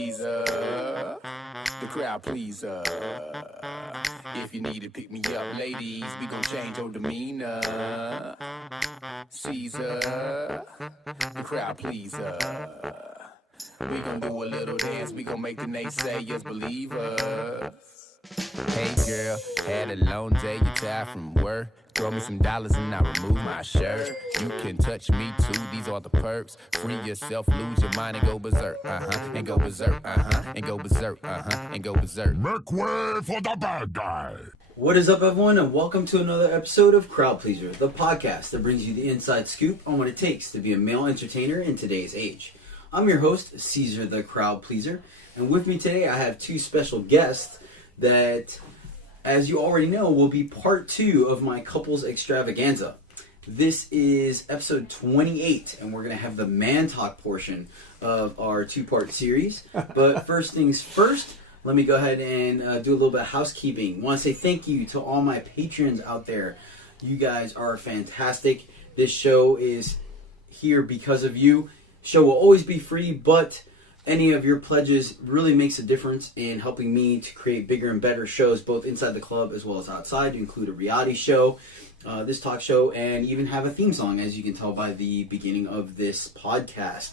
Caesar, the crowd pleaser. If you need to pick me up, ladies, we gon' change your demeanor. Caesar, the crowd pleaser. We gon' do a little dance, we gon' make the naysayers believe us. Hey girl, had a long day, you tired from work. Throw me some dollars and I remove my shirt. You can touch me too, these are the perks. Free yourself, lose your mind and go berserk, and go berserk, and go berserk, and go berserk. Make way for the bad guy. What is up, everyone, and welcome to another episode of Crowd Pleaser, the podcast that brings you the inside scoop on what it takes to be a male entertainer in today's age. I'm your host, Caesar the Crowd Pleaser, and with me today I have two special guests that, as you already know, will be part 2 of my couples extravaganza. This is episode 28, and we're going to have the man talk portion of our 2-part series. But first things first, let me go ahead and do a little bit of housekeeping. I want to say thank you to all my patrons out there. You guys are fantastic. This show is here because of you. Show will always be free, but any of your pledges really makes a difference in helping me to create bigger and better shows, both inside the club as well as outside, to include a reality show, this talk show, and even have a theme song, as you can tell by the beginning of this podcast.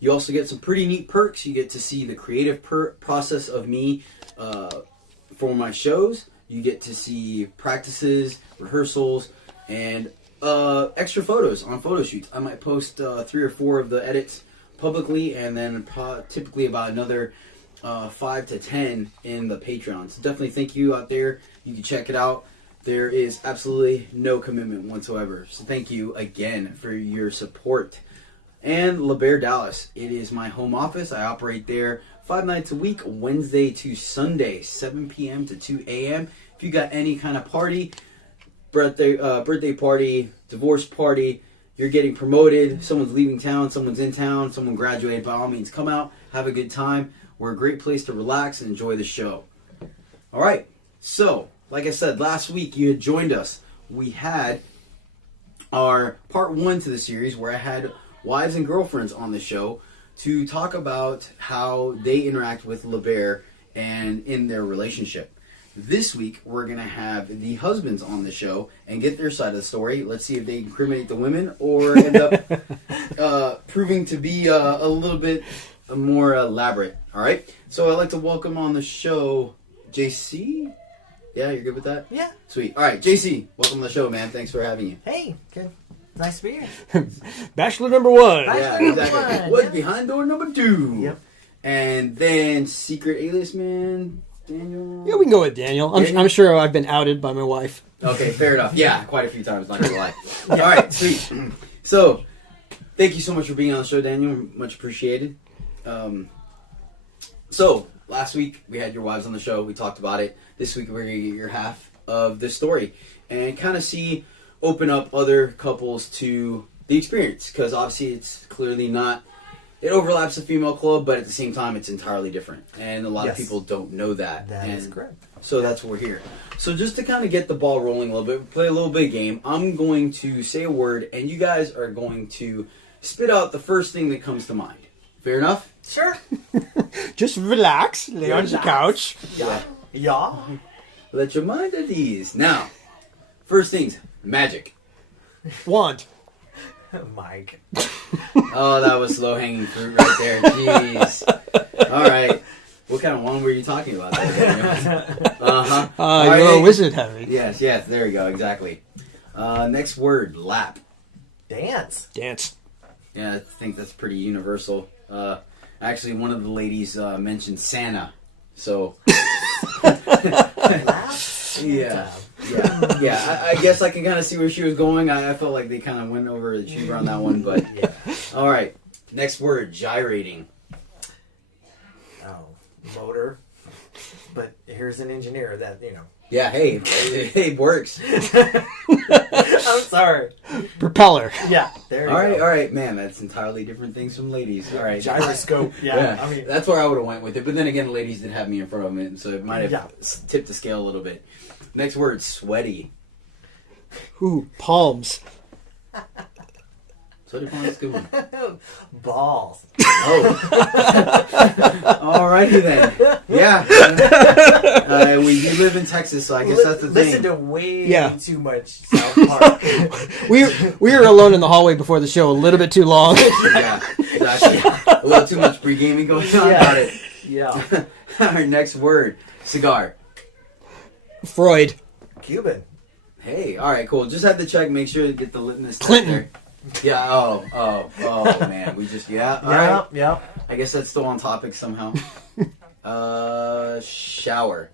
You also get some pretty neat perks. You get to see the creative process of me for my shows. You get to see practices, rehearsals, and extra photos on photo shoots. I might post 3 or 4 of the edits publicly, and then typically about another 5 to 10 in the Patreon. So definitely thank you out there. You can check it out. There is absolutely no commitment whatsoever. So thank you again for your support. And LaBare Dallas. It is my home office. I operate there 5 nights a week, Wednesday to Sunday, 7 p.m. to 2 a.m. If you got any kind of party, birthday party, divorce party, you're getting promoted, someone's leaving town, someone's in town, someone graduated, by all means, come out, have a good time. We're a great place to relax and enjoy the show. All right, so, like I said, last week you had joined us. We had our part 1 to the series where I had wives and girlfriends on the show to talk about how they interact with LaBare and in their relationship. This week, we're going to have the husbands on the show and get their side of the story. Let's see if they incriminate the women or end up proving to be a little bit more elaborate. All right? So I'd like to welcome on the show JC. Yeah, you're good with that? Yeah. Sweet. All right, JC, welcome to the show, man. Thanks for having you. Hey, good. Nice to be here. Bachelor number 1. Yeah, exactly. What's behind door number 2? Yep. And then Secret Alias Man, Daniel? Yeah, we can go with Daniel. I'm sure I've been outed by my wife. Okay, fair enough. Yeah, quite a few times, not gonna lie. All right, sweet. So, thank you so much for being on the show, Daniel. Much appreciated. So, last week we had your wives on the show. We talked about it. This week we're going to get your half of the story and kind of open up other couples to the experience, because obviously it's clearly not, it overlaps the female club, but at the same time it's entirely different, and a lot of people don't know that. That is correct. So that's what we're here. So just to kind of get the ball rolling a little bit, play a little bit of game, I'm going to say a word and you guys are going to spit out the first thing that comes to mind. Fair enough? Sure. Just relax, lay on the couch. Yeah. Let your mind at ease. Now, first things, magic. Wand. Mike. Oh, that was low-hanging fruit right there. Jeez. All right. What kind of wand were you talking about there, Daniel? You're a wizard, Harry. Yes, there you go, exactly. Next word, lap. Dance. Yeah, I think that's pretty universal. Actually, one of the ladies mentioned Santa, so... Yeah. I guess I can kind of see where she was going. I felt like they kind of went over the cheaper on that one, but... Yeah. All right, next word, gyrating. Oh, motor. But here's an engineer that, Yeah, hey, it works. I'm sorry. Propeller. Yeah, there you go. All right, man, that's entirely different things from ladies. All right. Gyroscope. Yeah. I mean, that's where I would have went with it. But then again, the ladies did have me in front of it, so it might have tipped the scale a little bit. Next word, sweaty. Ooh, palms. Sweaty palms, good one. balls. Oh. All Alrighty then. Yeah. We do live in Texas, so I guess that's the thing. Listen to way Yeah. too much South Park. We were alone in the hallway before the show a little bit too long. Yeah, exactly. A little too much pre-gaming going on. Yeah. Got it. Yeah. Our next word, cigar. Freud. Cuban. Hey, all right, cool. Just had to check, make sure to get the litmus test Clinton. there. Yeah. Oh, man. We just All right. Yeah. I guess that's still on topic somehow. Shower.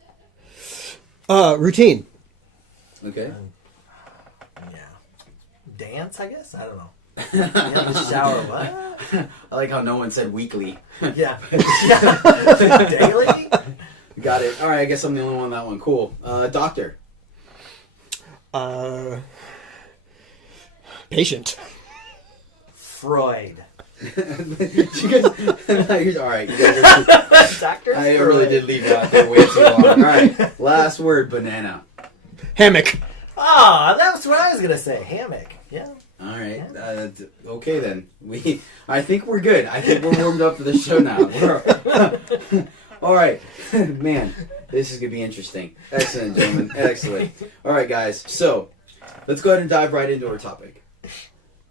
Routine. Okay. Yeah. Dance, I guess? I don't know. Yeah, shower, what? I like how no one said weekly. Yeah. Yeah. Daily? Got it. All right. I guess I'm the only one on that one. Cool. Doctor. Patient. Freud. You guys, all right. You guys are, Dr. I Freud. really did leave it out there way too long. All right. Last word, banana. Hammock. Ah, that's what I was going to say. Hammock. Yeah. All right. Okay then. I think we're good. I think we're warmed up for the show now. All right, man. This is gonna be interesting. Excellent, gentlemen. Excellent. All right, guys. So let's go ahead and dive right into our topic.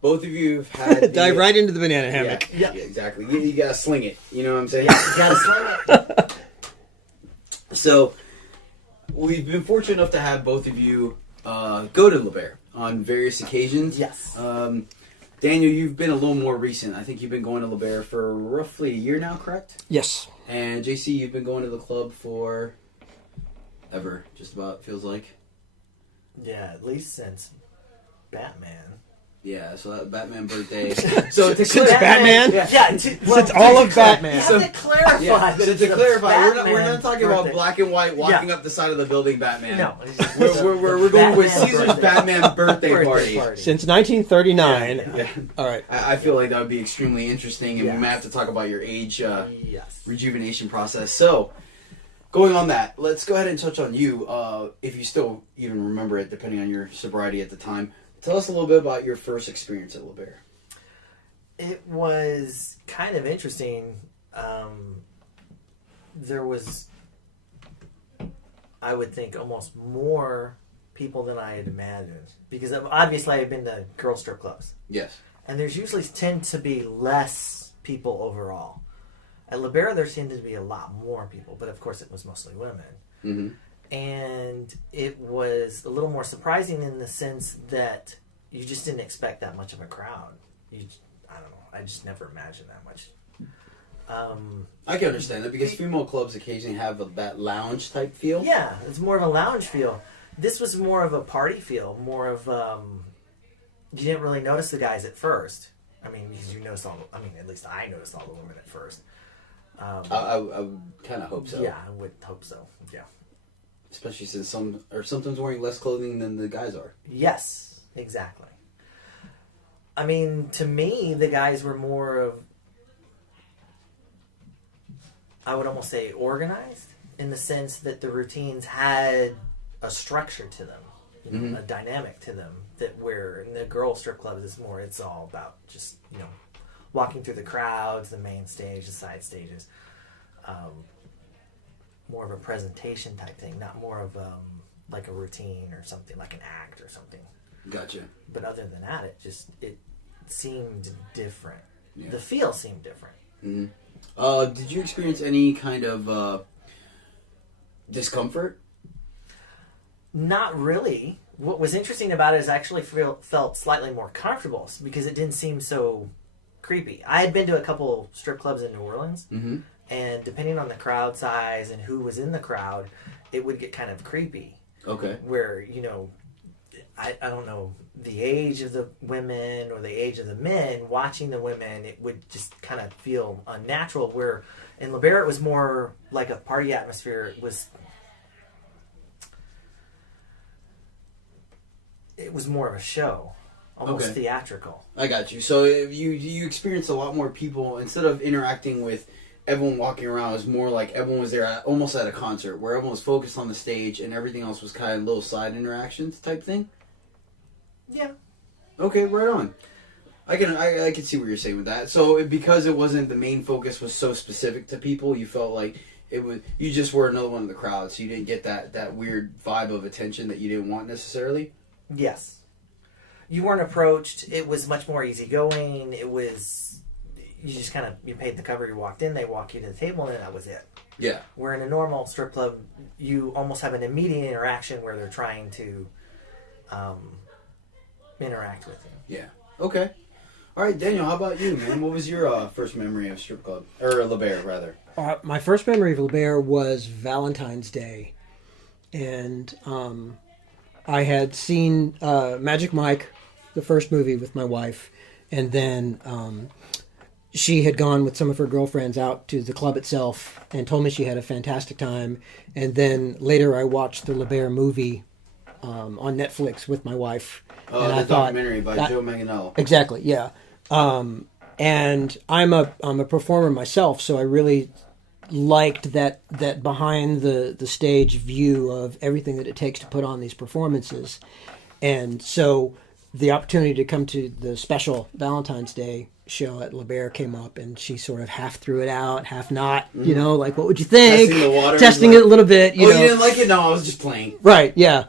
Both of you have had Dive right into the banana hammock. Yeah, exactly. You gotta sling it. You know what I'm saying? You got to sling it. So we've been fortunate enough to have both of you go to LaBare on various occasions. Yes. Daniel, you've been a little more recent. I think you've been going to LaBare for roughly a year now, correct? Yes. And JC, you've been going to the club for ever, just about, feels like. Yeah, at least since Batman. Yeah, so that Batman birthday. So to Since Batman? Yeah, Since all of Batman. You have to clarify. Yeah, that so it's to the clarify, we're not Batman talking birthday. about black and white walking up the side of the building Batman. No. We're going with Batman Caesar's birthday. Batman birthday party. Since 1939. Yeah. All right. I feel like that would be extremely interesting, and we Yes. might have to talk about your age Yes. rejuvenation process. So, going on that, let's go ahead and touch on you, if you still even remember it, depending on your sobriety at the time. Tell us a little bit about your first experience at LaBare. It was kind of interesting. There was, I would think, almost more people than I had imagined. Because obviously I had been to girl strip clubs. Yes. And there's usually tend to be less people overall. At LaBare, there tended to be a lot more people. But of course, it was mostly women. Mm-hmm. And it was a little more surprising in the sense that you just didn't expect that much of a crowd. I don't know. I just never imagined that much. I can understand that because female clubs occasionally have that lounge type feel. Yeah, it's more of a lounge feel. This was more of a party feel. More of you didn't really notice the guys at first. I mean, because you noticed at least I noticed all the women at first. I would kind of hope so. Yeah, I would hope so. Yeah. Especially since some are sometimes wearing less clothing than the guys are. Yes, exactly. I mean, to me, the guys were more of, I would almost say, organized in the sense that the routines had a structure to them, a dynamic to them. That where in the girl strip clubs, it's all about just walking through the crowds, the main stage, the side stages. More of a presentation type thing, not more of like a routine or something, like an act or something. Gotcha. But other than that, it seemed different. Yeah. The feel seemed different. Mm-hmm. Did you experience any kind of discomfort? Not really. What was interesting about it is I actually felt slightly more comfortable because it didn't seem so creepy. I had been to a couple strip clubs in New Orleans, and depending on the crowd size and who was in the crowd, it would get kind of creepy. Okay. Where, I don't know, the age of the women or the age of the men, watching the women, it would just kind of feel unnatural. Where in LaBare, it was more like a party atmosphere. It was more of a show. Almost theatrical. I got you. So you experienced a lot more people. Instead of interacting with everyone walking around, it was more like everyone was there almost at a concert where everyone was focused on the stage and everything else was kind of little side interactions type thing? Yeah. Okay, right on. I can see what you're saying with that. So because it wasn't the main focus was so specific to people, you felt like it was you just were another one in the crowd, so you didn't get that weird vibe of attention that you didn't want necessarily. Yes. You weren't approached. It was much more easygoing. It was, you just kind of, you paid the cover, you walked in, they walk you to the table, and that was it. Yeah. Where in a normal strip club, you almost have an immediate interaction where they're trying to interact with you. Yeah. Okay. All right, Daniel, how about you, man? What was your first memory of strip club? Or LaBare, rather. My first memory of LaBare was Valentine's Day. And I had seen Magic Mike, the first movie, with my wife. And then she had gone with some of her girlfriends out to the club itself and told me she had a fantastic time. And then later I watched the LaBare movie on Netflix with my wife. Oh, and the I thought, documentary by Joe Manganiello. Exactly, yeah. And I'm a performer myself, so I really liked that behind the stage view of everything that it takes to put on these performances. And so the opportunity to come to the special Valentine's Day show at LaBare came up, and she sort of half threw it out, half not, you know, like, what would you think? Testing the water. Testing like, it a little bit, you know. You didn't like it? No, I was just playing. Right, yeah.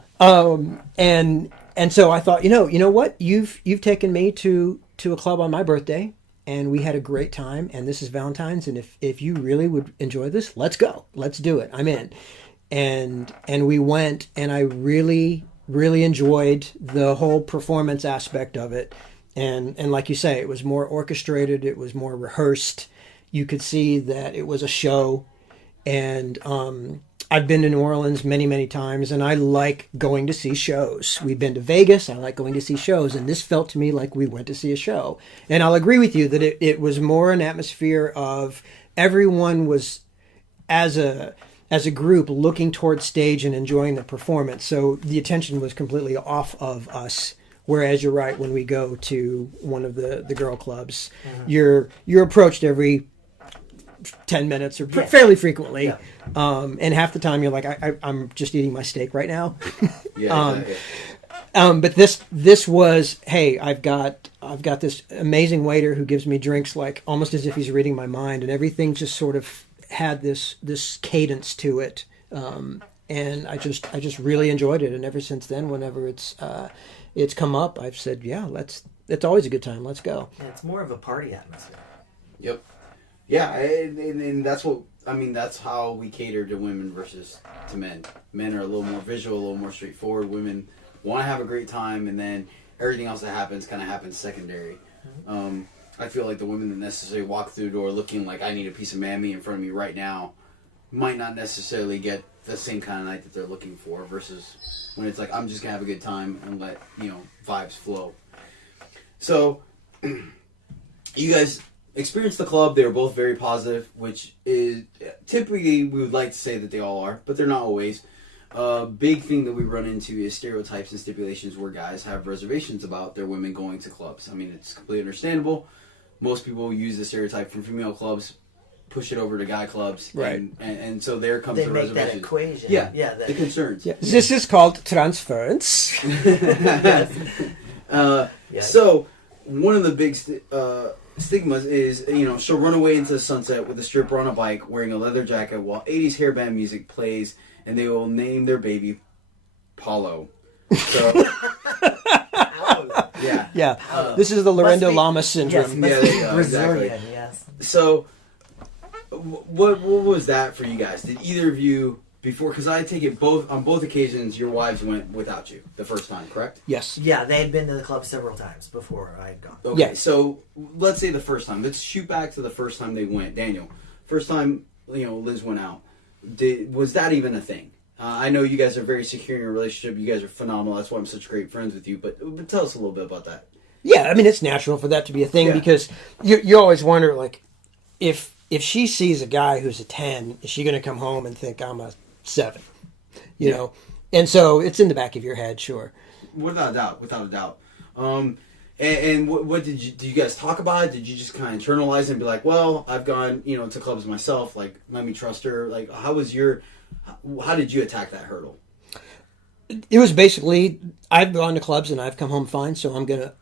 And so I thought, you know what? You've taken me to a club on my birthday, and we had a great time, and this is Valentine's, and if you really would enjoy this, let's go. Let's do it. I'm in. And we went, and I really, really enjoyed the whole performance aspect of it. And like you say, it was more orchestrated, it was more rehearsed. You could see that it was a show. And I've been to New Orleans many, many times, and I like going to see shows. We've been to Vegas. I like going to see shows, and this felt to me like we went to see a show. And I'll agree with you that it was more an atmosphere of everyone was, as a group, looking towards stage and enjoying the performance. So the attention was completely off of us. Whereas you're right, when we go to one of the girl clubs, you're approached every 10 minutes or fairly frequently. Yeah. And half the time you're like, I'm just eating my steak right now. Yeah, exactly. But this was, hey, I've got this amazing waiter who gives me drinks like almost as if he's reading my mind, and everything just sort of had this cadence to it. And I just really enjoyed it. And ever since then, whenever it's come up, I've said, yeah, it's always a good time. Let's go. And it's more of a party atmosphere. Yep. Yeah, and that's what, I mean, that's how we cater to women versus to men. Men are a little more visual, a little more straightforward. Women want to have a great time, and then everything else that happens kind of happens secondary. I feel like the women that necessarily walk through the door looking like I need a piece of mammy in front of me right now might not necessarily get the same kind of night that they're looking for, versus when it's like, I'm just going to have a good time and let, vibes flow. So, you guys experienced the club. They were both very positive, which is typically we would like to say that they all are, but they're not always. Big thing that we run into is stereotypes and stipulations where guys have reservations about their women going to clubs. I mean, it's completely understandable. Most people use the stereotype from female clubs, push it over to guy clubs, right? And so there comes the reservation. They make that equation. Yeah, the concerns. Yeah. This is called transference. Yes. So one of the big stigmas is, she'll run away into the sunset with a stripper on a bike wearing a leather jacket while 80s hair band music plays, and they will name their baby Paulo. So, yeah. This is the Lorenzo Lamas syndrome. Yes, Brazilian, exactly. yes. So, what was that for you guys? Did either of you, before, because I take it on both occasions, your wives went without you the first time, correct? Yes. Yeah, they had been to the club several times before I had gone. Okay, Yeah. So let's say the first time. Let's shoot back to the first time they went. Daniel, first time, Liz went out. Was that even a thing? I know you guys are very secure in your relationship. You guys are phenomenal. That's why I'm such great friends with you. But tell us a little bit about that. Yeah, I mean, it's natural for that to be a thing because you always wonder, like, if she sees a guy who's a 10, is she going to come home and think I'm a 7? You know? And so it's in the back of your head, sure. Without a doubt. And what did you guys talk about it? Did you just kind of internalize it and be like, well, I've gone, to clubs myself, like, let me trust her? Like, how did you attack that hurdle? It was basically, I've gone to clubs and I've come home fine, so I'm going to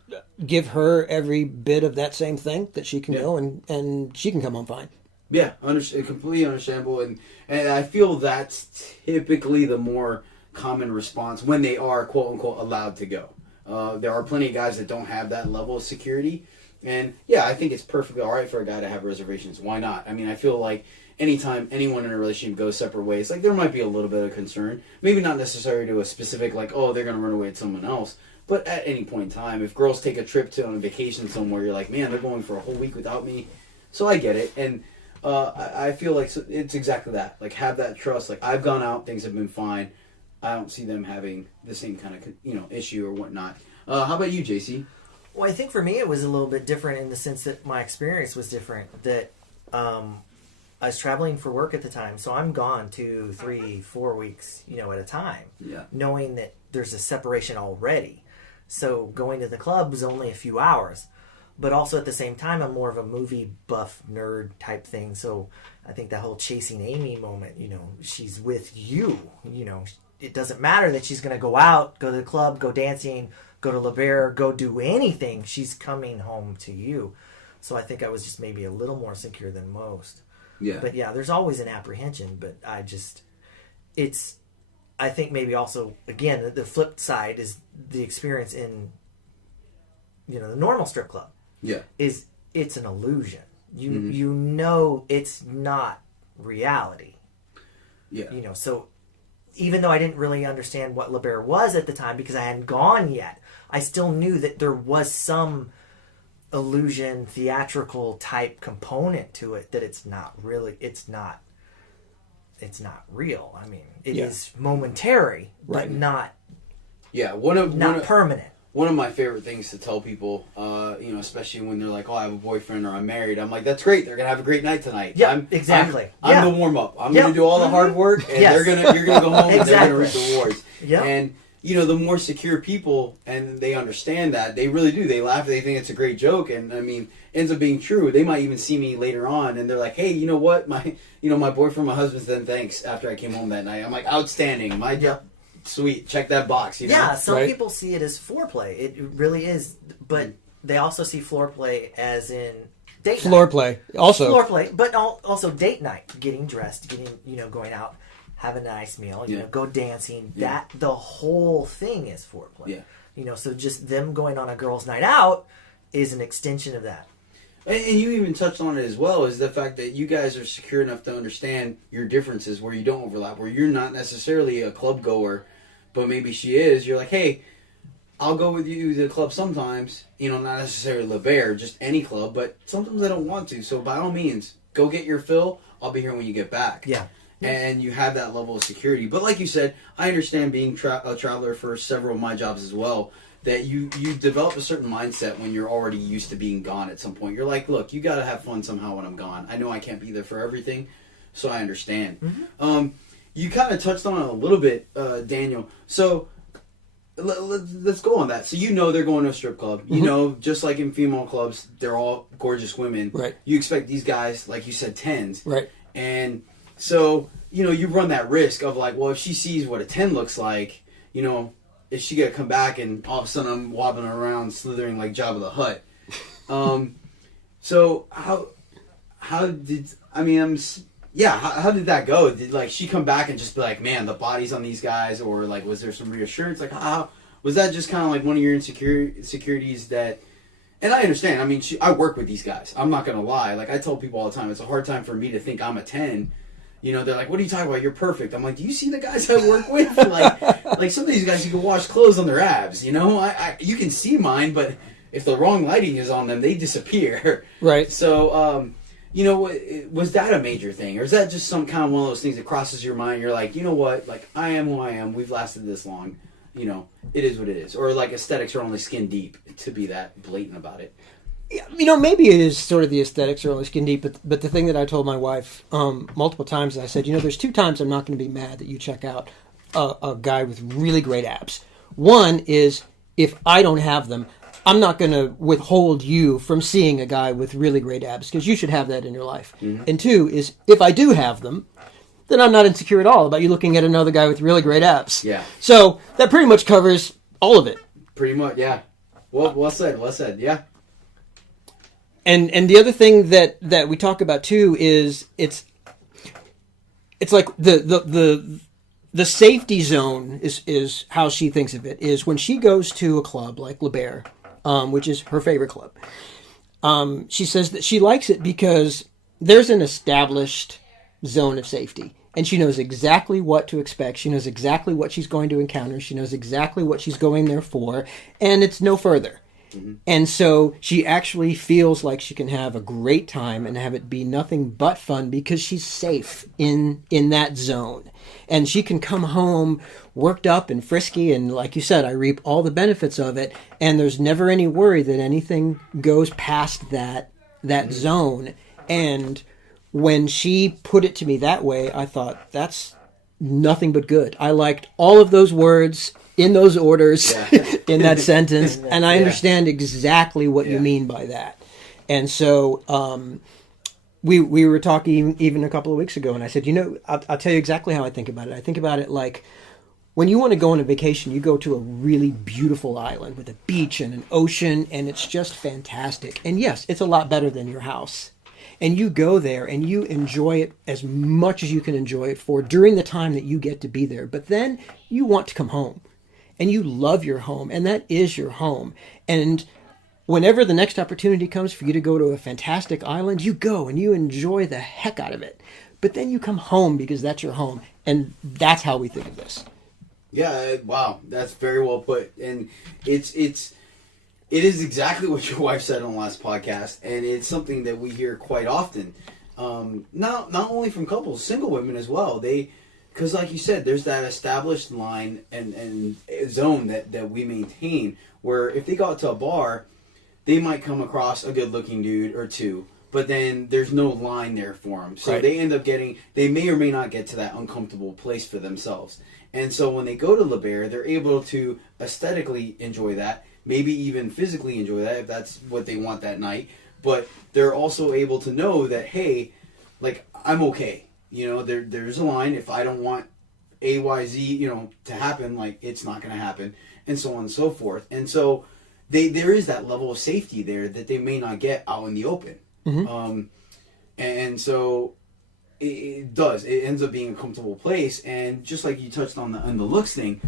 give her every bit of that same thing, that she can go and she can come home fine. Yeah, completely understandable, and I feel that's typically the more common response when they are quote unquote allowed to go. There are plenty of guys that don't have that level of security, and yeah, I think it's perfectly all right for a guy to have reservations. Why not? I mean, I feel like anytime anyone in a relationship goes separate ways, like there might be a little bit of concern, maybe not necessarily to a specific like, oh, they're gonna run away with someone else. But at any point in time, if girls take a trip on a vacation somewhere, you're like, man, they're going for a whole week without me. So I get it, and I feel like it's exactly that. Like, have that trust. Like, I've gone out, things have been fine. I don't see them having the same kind of issue or whatnot. How about you, JC? Well, I think for me it was a little bit different in the sense that my experience was different. That I was traveling for work at the time, so I'm gone 2, 3, 4 weeks, at a time. Yeah. Knowing that there's a separation already, so going to the club was only a few hours. But also at the same time, I'm more of a movie buff nerd type thing. So I think that whole chasing Amy moment, she's with you. It doesn't matter that she's going to go out, go to the club, go dancing, go to LaBare, go do anything. She's coming home to you. So I think I was just maybe a little more secure than most. Yeah. But yeah, there's always an apprehension. But I think maybe also, again, the flip side is the experience in, the normal strip club. Yeah. It's an illusion. You know it's not reality. Yeah. So even though I didn't really understand what LaBare was at the time because I hadn't gone yet, I still knew that there was some illusion, theatrical type component to it, that it's not real. I mean, it is momentary, but not permanent. One of my favorite things to tell people, especially when they're like, "Oh, I have a boyfriend" or "I'm married," I'm like, "That's great. They're gonna have a great night tonight." Yeah, exactly. I'm the warm up. I'm gonna do all the hard work, and you're gonna go home and they're gonna reap the rewards. Yeah. And the more secure people, and they understand that, they really do. They laugh. They think it's a great joke, and I mean, ends up being true. They might even see me later on, and they're like, "Hey, you know what? My boyfriend, my husband said thanks after I came home that night." I'm like, "Outstanding. Sweet, check that box." Yeah, some people see it as foreplay. It really is, but they also see floorplay as in date Floor night. play. Also. Floor play, but also date night. Getting dressed, going out, have a nice meal, go dancing. Yeah. That the whole thing is foreplay. Yeah. So just them going on a girl's night out is an extension of that. And you even touched on it as well, is the fact that you guys are secure enough to understand your differences where you don't overlap, where you're not necessarily a club goer, but maybe she is. You're like, "Hey, I'll go with you to the club sometimes, not necessarily LaBare, just any club, but sometimes I don't want to. So by all means, go get your fill. I'll be here when you get back." Yeah. And you have that level of security. But like you said, I understand being a traveler for several of my jobs as well, that you develop a certain mindset when you're already used to being gone at some point. You're like, look, you got to have fun somehow when I'm gone. I know I can't be there for everything, so I understand. Mm-hmm. You kind of touched on it a little bit, Daniel. So let's go on that. So they're going to a strip club. Mm-hmm. Just like in female clubs, they're all gorgeous women. Right. You expect these guys, like you said, 10s. Right. And so, you run that risk of like, well, if she sees what a 10 looks like, is she going to come back and all of a sudden I'm wobbling around, slithering like Jabba the Hutt? So how did that go? Did she come back and just be like, man, the body's on these guys? Or like, was there some reassurance? Like, how was that just kind of like one of your insecurities that, and I understand, I mean, I work with these guys. I'm not going to lie. Like, I tell people all the time, it's a hard time for me to think I'm a 10. They're like, "What are you talking about? You're perfect." I'm like, "Do you see the guys I work with? like some of these guys, you can wash clothes on their abs. You can see mine, but if the wrong lighting is on them, they disappear." Right. So, was that a major thing, or is that just some kind of one of those things that crosses your mind? You're like, you know what? Like, I am who I am. We've lasted this long. It is what it is. Or like aesthetics are only skin deep, to be that blatant about it. Maybe it is sort of the aesthetics are only skin deep, but the thing that I told my wife multiple times, I said, there's 2 times I'm not going to be mad that you check out a guy with really great abs. One is if I don't have them, I'm not going to withhold you from seeing a guy with really great abs, because you should have that in your life. Mm-hmm. And 2 is if I do have them, then I'm not insecure at all about you looking at another guy with really great abs. Yeah. So that pretty much covers all of it. Pretty much, yeah. Well said, yeah. And the other thing that we talk about too is it's like the safety zone is how she thinks of it, is when she goes to a club like LaBare, which is her favorite club. She says that she likes it because there's an established zone of safety, and she knows exactly what to expect. She knows exactly what she's going to encounter. She knows exactly what she's going there for, and it's no further. Mm-hmm. And so she actually feels like she can have a great time and have it be nothing but fun because she's safe in that zone. And she can come home worked up and frisky, and like you said, I reap all the benefits of it, and there's never any worry that anything goes past that zone. And when she put it to me that way, I thought, that's nothing but good. I liked all of those words in those orders in that sentence, and I understand exactly what you mean by that. And so we were talking even a couple of weeks ago, and I said, I'll tell you exactly how I think about it. I think about it like when you want to go on a vacation, you go to a really beautiful island with a beach and an ocean, and it's just fantastic. And yes, it's a lot better than your house. And you go there and you enjoy it as much as you can enjoy it for during the time that you get to be there. But then you want to come home. And you love your home, and that is your home. And whenever the next opportunity comes for you to go to a fantastic island, you go and you enjoy the heck out of it. But then you come home because that's your home, and that's how we think of this. Yeah, wow, that's very well put. And it is exactly what your wife said on the last podcast, and it's something that we hear quite often. Not only from couples, single women as well. Because like you said, there's that established line and zone that we maintain where if they go out to a bar, they might come across a good-looking dude or two, but then there's no line there for them. So they end up they may or may not get to that uncomfortable place for themselves. And so when they go to LaBare, they're able to aesthetically enjoy that, maybe even physically enjoy that if that's what they want that night. But they're also able to know that, hey, like, I'm okay. There's a line. If I don't want A, Y, Z, to happen, like, it's not going to happen, and so on and so forth. And so there is that level of safety there that they may not get out in the open. Mm-hmm. And so it does. It ends up being a comfortable place. And just like you touched on the looks thing,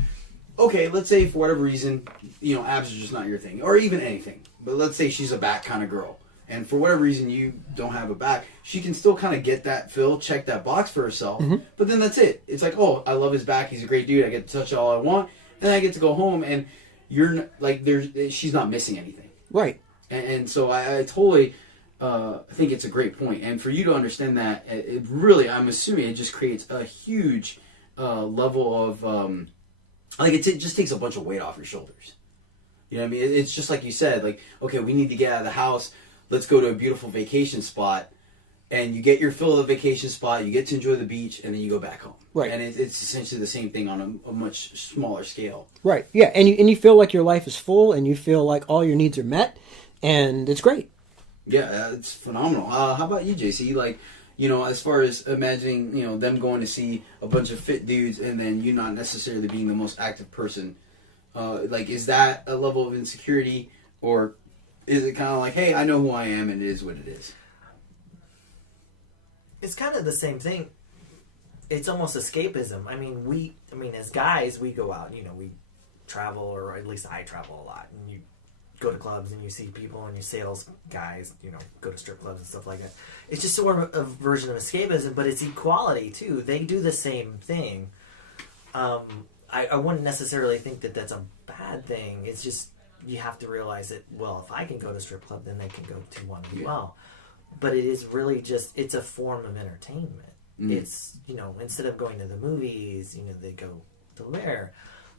okay, let's say for whatever reason, abs are just not your thing, or even anything. But let's say she's a back kind of girl. And for whatever reason you don't have a back, she can still kind of get that fill, check that box for herself. Mm-hmm. But then that's it. It's like, oh, I love his back. He's a great dude. I get to touch all I want. Then I get to go home, and she's not missing anything. Right. And so I totally think it's a great point. And for you to understand that, it really, I'm assuming it just creates a huge level of, it just takes a bunch of weight off your shoulders. You know what I mean? It's just like you said, like, okay, we need to get out of the house. Let's go to a beautiful vacation spot, and you get your fill of the vacation spot, you get to enjoy the beach, and then you go back home. Right. And it's essentially the same thing on a much smaller scale. Right. Yeah, and you feel like your life is full, and you feel like all your needs are met, and it's great. Yeah, it's phenomenal. How about you, JC? Like, as far as imagining, them going to see a bunch of fit dudes, and then you not necessarily being the most active person, is that a level of insecurity, or is it kind of like, hey, I know who I am and it is what it is? It's kind of the same thing. It's almost escapism. I mean, as guys, we go out, we travel, or at least I travel a lot, and you go to clubs and you see people, and you sales guys, go to strip clubs and stuff like that. It's just sort of a version of escapism, but it's equality too. They do the same thing. I wouldn't necessarily think that that's a bad thing. It's just, you have to realize that, well, if I can go to strip club, then they can go to one as well. But it is really just, it's a form of entertainment. Mm. It's, instead of going to the movies, they go to LaBare.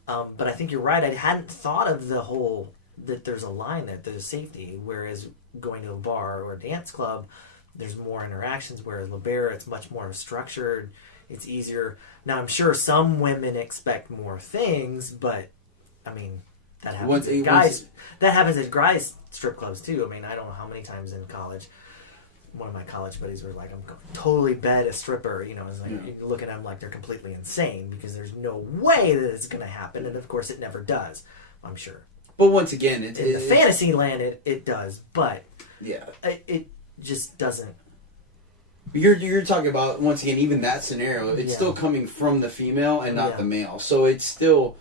But I think you're right. I hadn't thought of that there's a line there, there's safety. Whereas going to a bar or a dance club, there's more interactions. Whereas LaBare, it's much more structured. It's easier. Now, I'm sure some women expect more things, but, that happens at guys. That happens at guys strip clubs too. I don't know how many times in college, one of my college buddies were like, "I'm totally bet a stripper." It's like you look at them like they're completely insane because there's no way that it's going to happen, and of course it never does. I'm sure. But once again, in the fantasy land, it does, but yeah, it just doesn't. You're talking about, once again, even that scenario, it's still coming from the female and not the male. So it's still,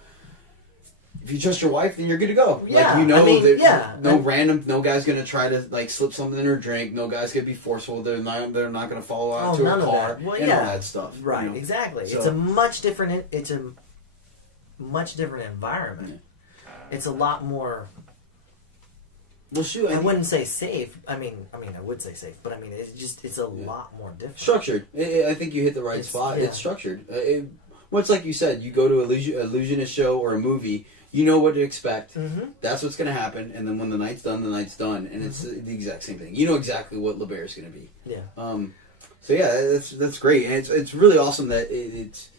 if you trust your wife, then you're good to go. Yeah, like, you know, no guy's gonna try to like slip something in her drink. No guy's gonna be forceful. They're not gonna follow out to her car well, and all that stuff. Right, you know? exactly. So, it's a much different environment. Yeah. It's a lot more. Well, shoot, I wouldn't say safe. I mean, I would say safe, but I mean, it's a lot more different. Structured. I think you hit the right spot. Yeah. It's structured. Well, it's like you said. You go to an illusionist show or a movie. You know what to expect. Mm-hmm. That's what's going to happen. And then when the night's done, the night's done. And it's the exact same thing. You know exactly what LaBare is going to be. Yeah. So yeah, that's great. And it's really awesome that it's.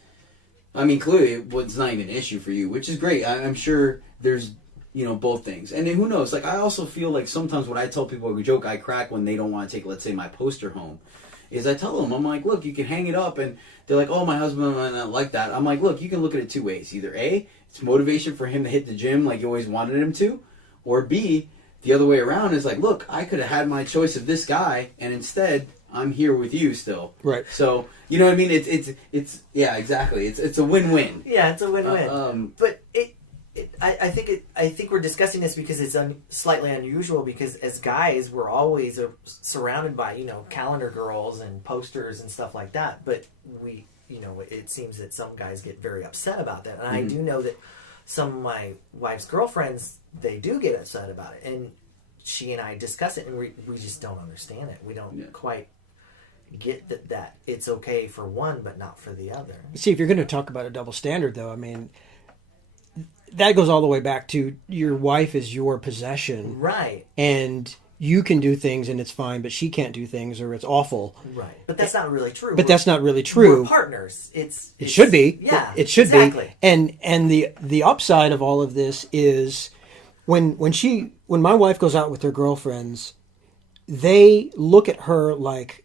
I mean, clearly, it's not even an issue for you, which is great. I'm sure there's. Both things. And then who knows? Like, I also feel like sometimes when I tell people a joke I crack when they don't want to take, let's say, my poster home, is I tell them, I'm like, look, you can hang it up. And they're like, oh, my husband might not like that. I'm like, look, you can look at it two ways. Either A, it's motivation for him to hit the gym like you always wanted him to. Or B, the other way around is like, look, I could have had my choice of this guy. And instead, I'm here with you still. Right. So, you know what I mean? It's yeah, exactly. It's a win-win. Yeah, it's a win-win. But I think we're discussing this because it's slightly unusual, because as guys we're always surrounded by calendar girls and posters and stuff like that, but we it seems that some guys get very upset about that, and I do know that some of my wife's girlfriends, they do get upset about it, and she and I discuss it, and we just don't understand it. We don't quite get that it's okay for one but not for the other. See, if you're going to talk about a double standard, though, I mean, that goes all the way back to your wife is your possession. Right. And you can do things and it's fine, but she can't do things or it's awful. Right. But that's not really true. But that's not really true. We're partners. It should be. Yeah. It should exactly. be. And the upside of all of this is when my wife goes out with her girlfriends, they look at her like,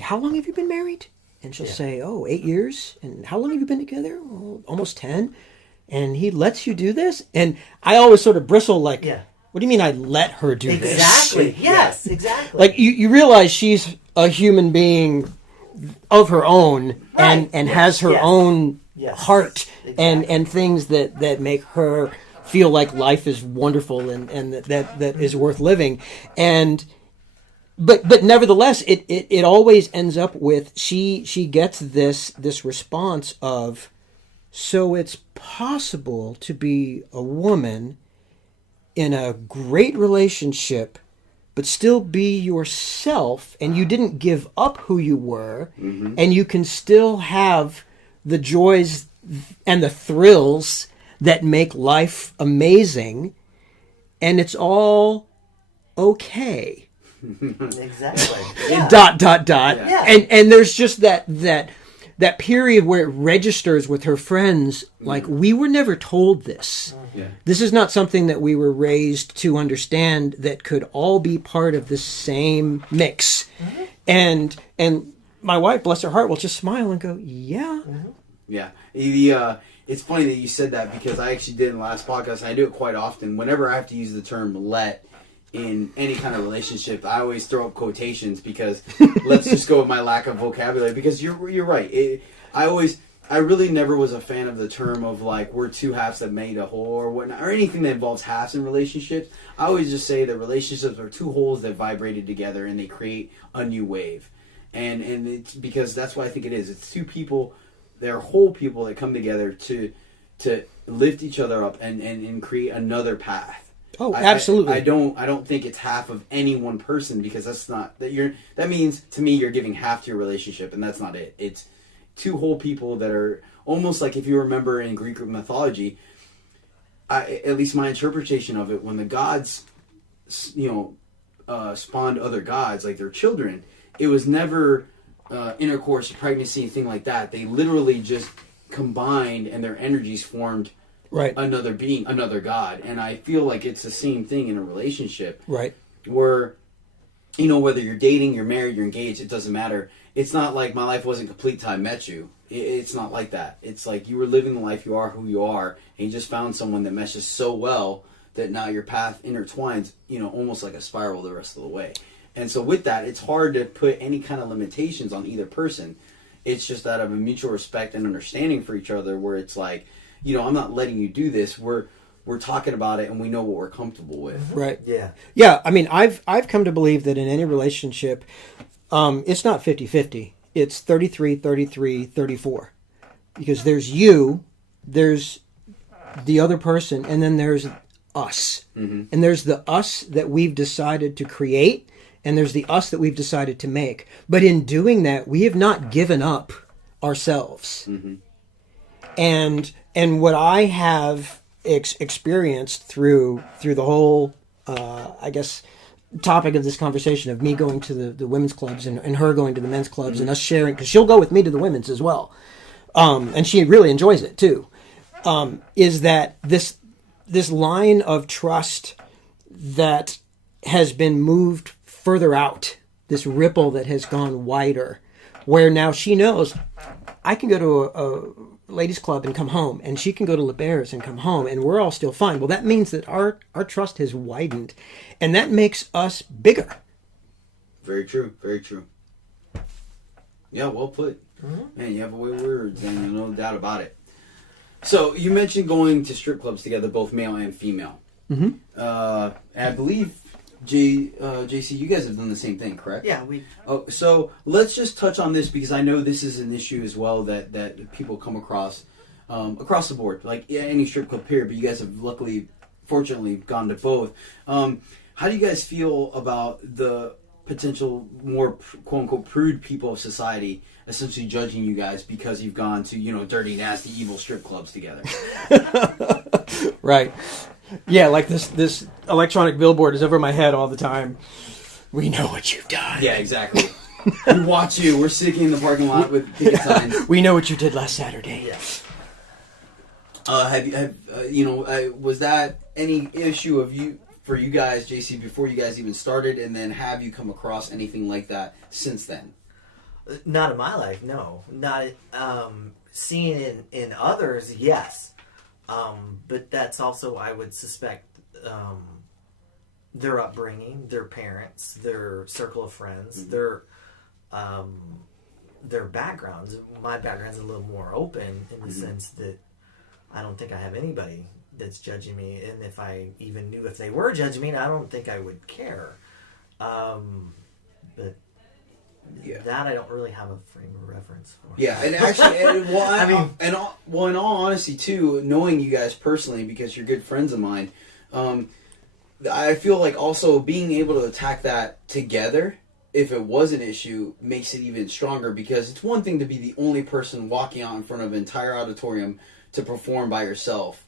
how long have you been married? And she'll say, 8 years. And how long have you been together? Oh, almost 10. And he lets you do this? And I always sort of bristle like, what do you mean I let her do this? Exactly. Yes, exactly. Like you realize she's a human being of her own and has her own heart and things that make her feel like life is wonderful and that is worth living. And but nevertheless it always ends up with she gets this response of, so it's possible to be a woman in a great relationship but still be yourself, and you didn't give up who you were, and you can still have the joys and the thrills that make life amazing, and it's all okay. Exactly. Yeah. Dot. Yeah. And there's just that period where it registers with her friends, like, we were never told this. Yeah. This is not something that we were raised to understand that could all be part of the same mix. And my wife, bless her heart, will just smile and go, yeah. Yeah. It's funny that you said that, because I actually did in the last podcast, and I do it quite often. Whenever I have to use the term let in any kind of relationship, I always throw up quotations, because let's just go with my lack of vocabulary, because you're right. I really never was a fan of the term of like, we're two halves that made a whole or whatnot, or anything that involves halves in relationships. I always just say that relationships are two wholes that vibrated together and they create a new wave. And it's because that's what I think it is. It's two people, they're whole people that come together to lift each other up and create another path. Oh, absolutely. I don't think it's half of any one person, because that's not that means to me you're giving half to your relationship, and that's not it. It's two whole people that are almost like, if you remember in Greek mythology, at least my interpretation of it, when the gods spawned other gods like their children, it was never intercourse, pregnancy, anything like that. They literally just combined and their energies formed another being, another god. And I feel like it's the same thing in a relationship. Right. Where, whether you're dating, you're married, you're engaged, it doesn't matter. It's not like my life wasn't complete till I met you. It's not like that. It's like you were living the life, you are who you are, and you just found someone that meshes so well that now your path intertwines, almost like a spiral the rest of the way. And so with that, it's hard to put any kind of limitations on either person. It's just out of a mutual respect and understanding for each other, where it's like, I'm not letting you do this. We're talking about it, and we know what we're comfortable with. Right. Yeah. Yeah. I mean, I've come to believe that in any relationship, it's not 50-50. It's 33, 33, 34. Because there's you, there's the other person, and then there's us. Mm-hmm. And there's the us that we've decided to create, and there's the us that we've decided to make. But in doing that, we have not given up ourselves. Mm-hmm. And what I have experienced through the whole, I guess, topic of this conversation of me going to the women's clubs and her going to the men's clubs, mm-hmm. and us sharing, because she'll go with me to the women's as well. And she really enjoys it too, is that this line of trust that has been moved further out, this ripple that has gone wider, where now she knows I can go to a ladies club and come home, and she can go to LaBare's and come home, and we're all still fine. Well, that means that our trust has widened, and that makes us bigger. Very true. Very true. Yeah, well put. Mm-hmm. Man, you have a way of words, and no doubt about it. So you mentioned going to strip clubs together, both male and female. Mm-hmm. And I believe JC, you guys have done the same thing, correct? Yeah, we. Oh, so let's just touch on this, because I know this is an issue as well that people come across the board, like any strip club period. But you guys have fortunately, gone to both. How do you guys feel about the potential more quote unquote prude people of society essentially judging you guys because you've gone to dirty, nasty, evil strip clubs together? Right. Yeah, like this electronic billboard is over my head all the time. We know what you've done. Yeah, exactly. We watch you. We're sitting in the parking lot with picket signs. We know what you did last Saturday. Yeah. Was that any issue for you guys, JC, before you guys even started, and then have you come across anything like that since then? Not in my life, no. Not seeing in others, yes. But that's also, I would suspect, their upbringing, their parents, their circle of friends, mm-hmm. their backgrounds. My background's a little more open in the mm-hmm. sense that I don't think I have anybody that's judging me, and if I even knew if they were judging me, I don't think I would care. But that I don't really have a frame of reference for. Yeah, and actually, in all honesty, too, knowing you guys personally, because you're good friends of mine, I feel like also being able to attack that together, if it was an issue, makes it even stronger, because it's one thing to be the only person walking out in front of an entire auditorium to perform by yourself,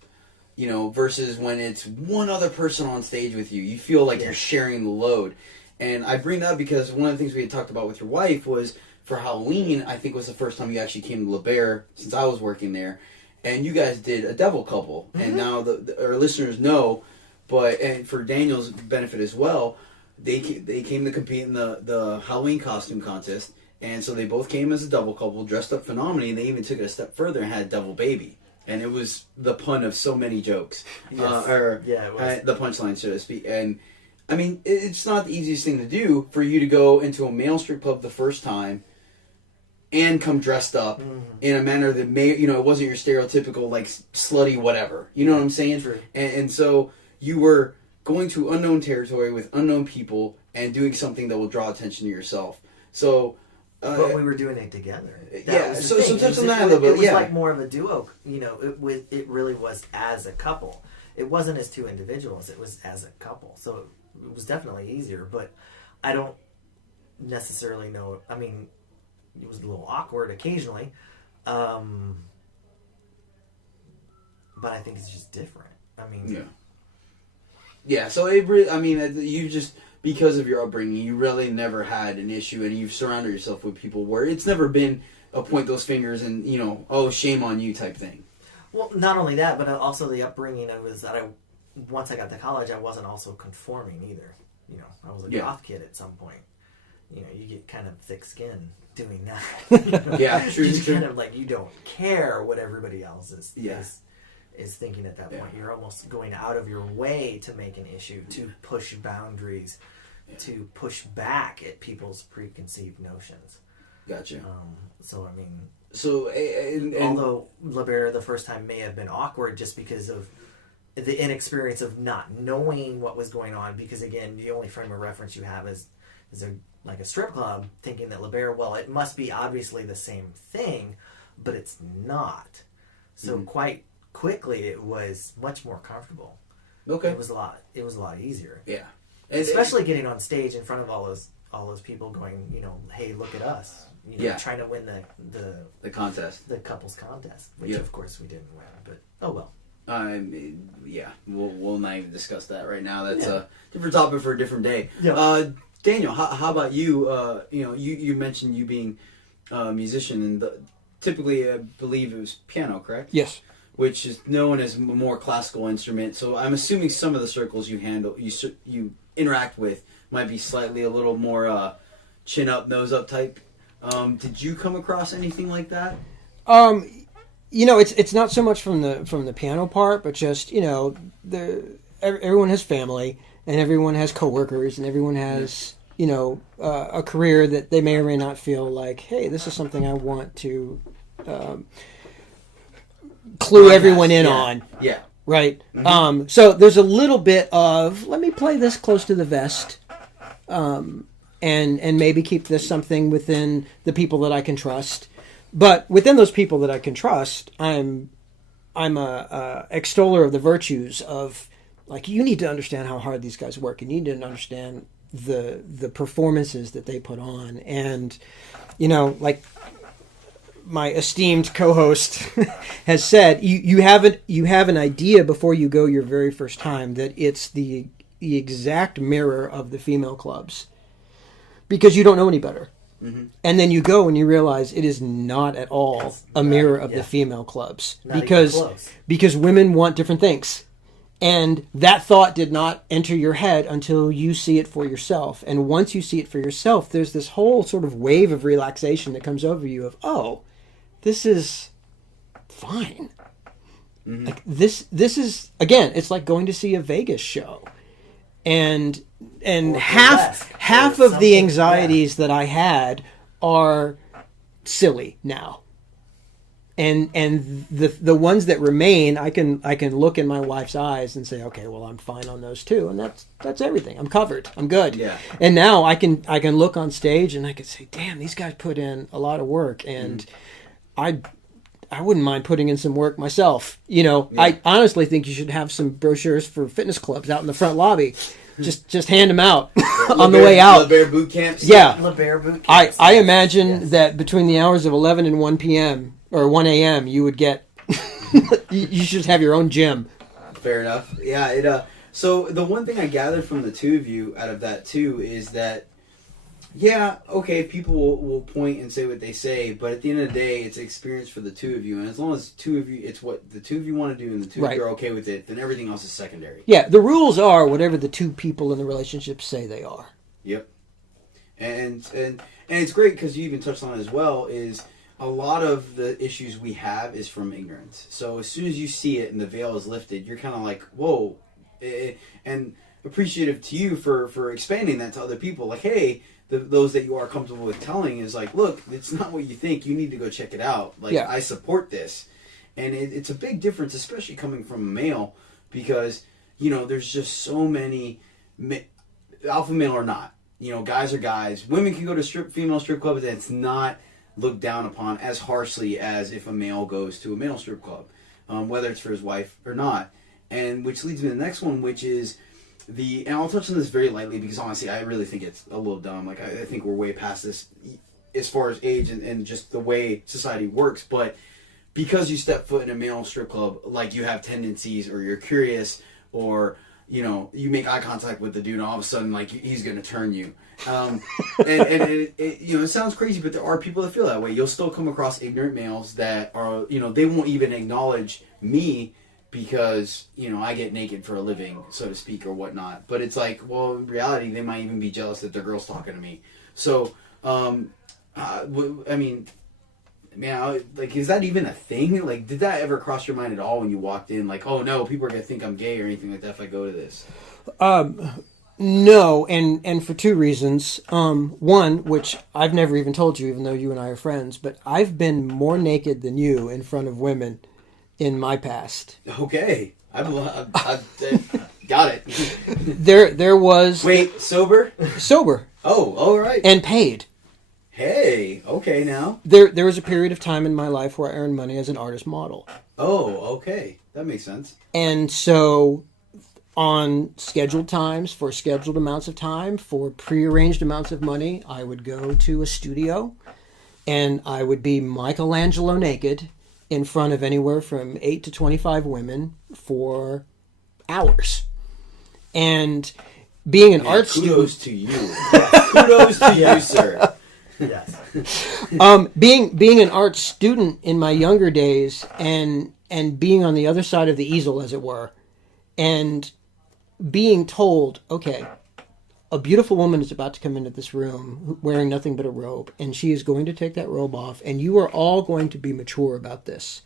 versus when it's one other person on stage with you. You feel like you're sharing the load. And I bring that up because one of the things we had talked about with your wife was for Halloween, I think was the first time you actually came to LaBare since I was working there. And you guys did a devil couple. Mm-hmm. And now our listeners know, and for Daniel's benefit as well, they came to compete in the Halloween costume contest. And so they both came as a double couple, dressed up phenomenally, and they even took it a step further and had a double baby. And it was the pun of so many jokes. Yes. It was. The punchline, so to speak. And I mean, it's not the easiest thing to do for you to go into a male strip club the first time and come dressed up in a manner that it wasn't your stereotypical, like, slutty whatever. You know what I'm saying? True. And so you were going to unknown territory with unknown people and doing something that will draw attention to yourself. So... but we were doing it together. So touch on that a little bit. It was like more of a duo. It really was as a couple. It wasn't as two individuals. It was as a couple. So it was definitely easier. But I don't necessarily know. I mean, it was a little awkward occasionally. But I think it's just different. I mean, yeah. So it really, you just, because of your upbringing, you really never had an issue, and you've surrounded yourself with people where it's never been a point those fingers and, oh, shame on you type thing. Well, not only that, but also the upbringing was that once I got to college, I wasn't also conforming either. I was a goth kid at some point. You get kind of thick skin doing that. Yeah, true. Just kind of like, you don't care what everybody else is is thinking at that point. You're almost going out of your way to make an issue, to push boundaries, to push back at people's preconceived notions. Gotcha. So, I mean... So, although LaBare the first time may have been awkward just because of the inexperience of not knowing what was going on, because again, the only frame of reference you have is like a strip club, thinking that LaBare, well, it must be obviously the same thing, but it's not. So quite quickly, it was much more comfortable. Okay. It was a lot easier. Yeah. Especially getting on stage in front of all those people going, hey, look at us. Trying to win the contest. The couples contest, which of course we didn't win, but oh well. We'll not even discuss that right now. That's a different topic for a different day. Yeah. Daniel, how about you? You mentioned you being a musician, and typically I believe it was piano, correct? Yes. Which is known as a more classical instrument. So I'm assuming some of the circles you interact with might be slightly a little more chin up, nose up type. Did you come across anything like that? It's not so much from the piano part, but just everyone has family, and everyone has coworkers, and everyone has a career that they may or may not feel like, hey, this is something I want to clue everyone in on. Yeah. Right. So there's a little bit of, let me play this close to the vest, and maybe keep this something within the people that I can trust. But within those people that I can trust, I'm a extoller of the virtues of, like, you need to understand how hard these guys work, and you need to understand the performances that they put on. And, like my esteemed co-host has said, you have an idea before you go your very first time that it's the exact mirror of the female clubs, because you don't know any better. Mm-hmm. And then you go and you realize it is not at all a mirror of the female clubs, because women want different things. And that thought did not enter your head until you see it for yourself. And once you see it for yourself, there's this whole sort of wave of relaxation that comes over you of, oh, this is fine. Mm-hmm. Like this is, again, it's like going to see a Vegas show. And half of the anxieties that I had are silly now. And the ones that remain, I can look in my wife's eyes and say, okay, well, I'm fine on those too, and that's everything. I'm covered. I'm good. Yeah. And now I can look on stage and I can say, damn, these guys put in a lot of work, and I wouldn't mind putting in some work myself. I honestly think you should have some brochures for fitness clubs out in the front lobby. Just hand them out on the way out. LaBare boot camps. Yeah. LaBare boot camps. I imagine that between the hours of 11 and 1 p.m. or 1 a.m. you would get. You should have your own gym. Fair enough. Yeah. So the one thing I gathered from the two of you out of that too is that, yeah, okay, people will point and say what they say, but at the end of the day, it's experience for the two of you, and as long as two of you, it's what the two of you want to do, and the two of you are okay with it, then everything else is secondary. Yeah, the rules are whatever the two people in the relationship say they are. Yep. And it's great because you even touched on it as well, is a lot of the issues we have is from ignorance. So as soon as you see it and the veil is lifted, you're kind of like, whoa, and appreciative to you for expanding that to other people. Like, hey, those that you are comfortable with telling is like, look, it's not what you think. You need to go check it out. Like, I support this. And it's a big difference, especially coming from a male, because, there's just so many, alpha male or not, guys are guys. Women can go to female strip clubs, and it's not looked down upon as harshly as if a male goes to a male strip club, whether it's for his wife or not. And which leads me to the next one, which is and I'll touch on this very lightly because honestly, I really think it's a little dumb. Like, I think we're way past this as far as age and just the way society works. But because you step foot in a male strip club, like, you have tendencies, or you're curious, or, you make eye contact with the dude, and all of a sudden, like, he's going to turn you. And it sounds crazy, but there are people that feel that way. You'll still come across ignorant males that are, they won't even acknowledge me because, I get naked for a living, so to speak, or whatnot. But it's like, well, in reality, they might even be jealous that their girl's talking to me. So, I mean, Man, like, is that even a thing? Like, did that ever cross your mind at all when you walked in? Like, oh no, people are gonna think I'm gay or anything like that if I go to this. No, and for two reasons. One, which I've never even told you, even though you and I are friends, but I've been more naked than you in front of women in my past. Okay, I've got it. There was Wait, sober? sober Oh, all right. and paid. Hey, okay now. There was a period of time in my life where I earned money as an artist model, Oh, okay, that makes sense. and so on scheduled times, for scheduled amounts of time, for prearranged amounts of money, I would go to a studio and I would be Michelangelo naked in front of anywhere from 8 to 25 women for hours. And being an art Kudos student, to you. Kudos to you, sir. Yes. being an art student in my younger days and being on the other side of the easel, as it were, and being told, okay, a beautiful woman is about to come into this room wearing nothing but a robe, and she is going to take that robe off, and you are all going to be mature about this.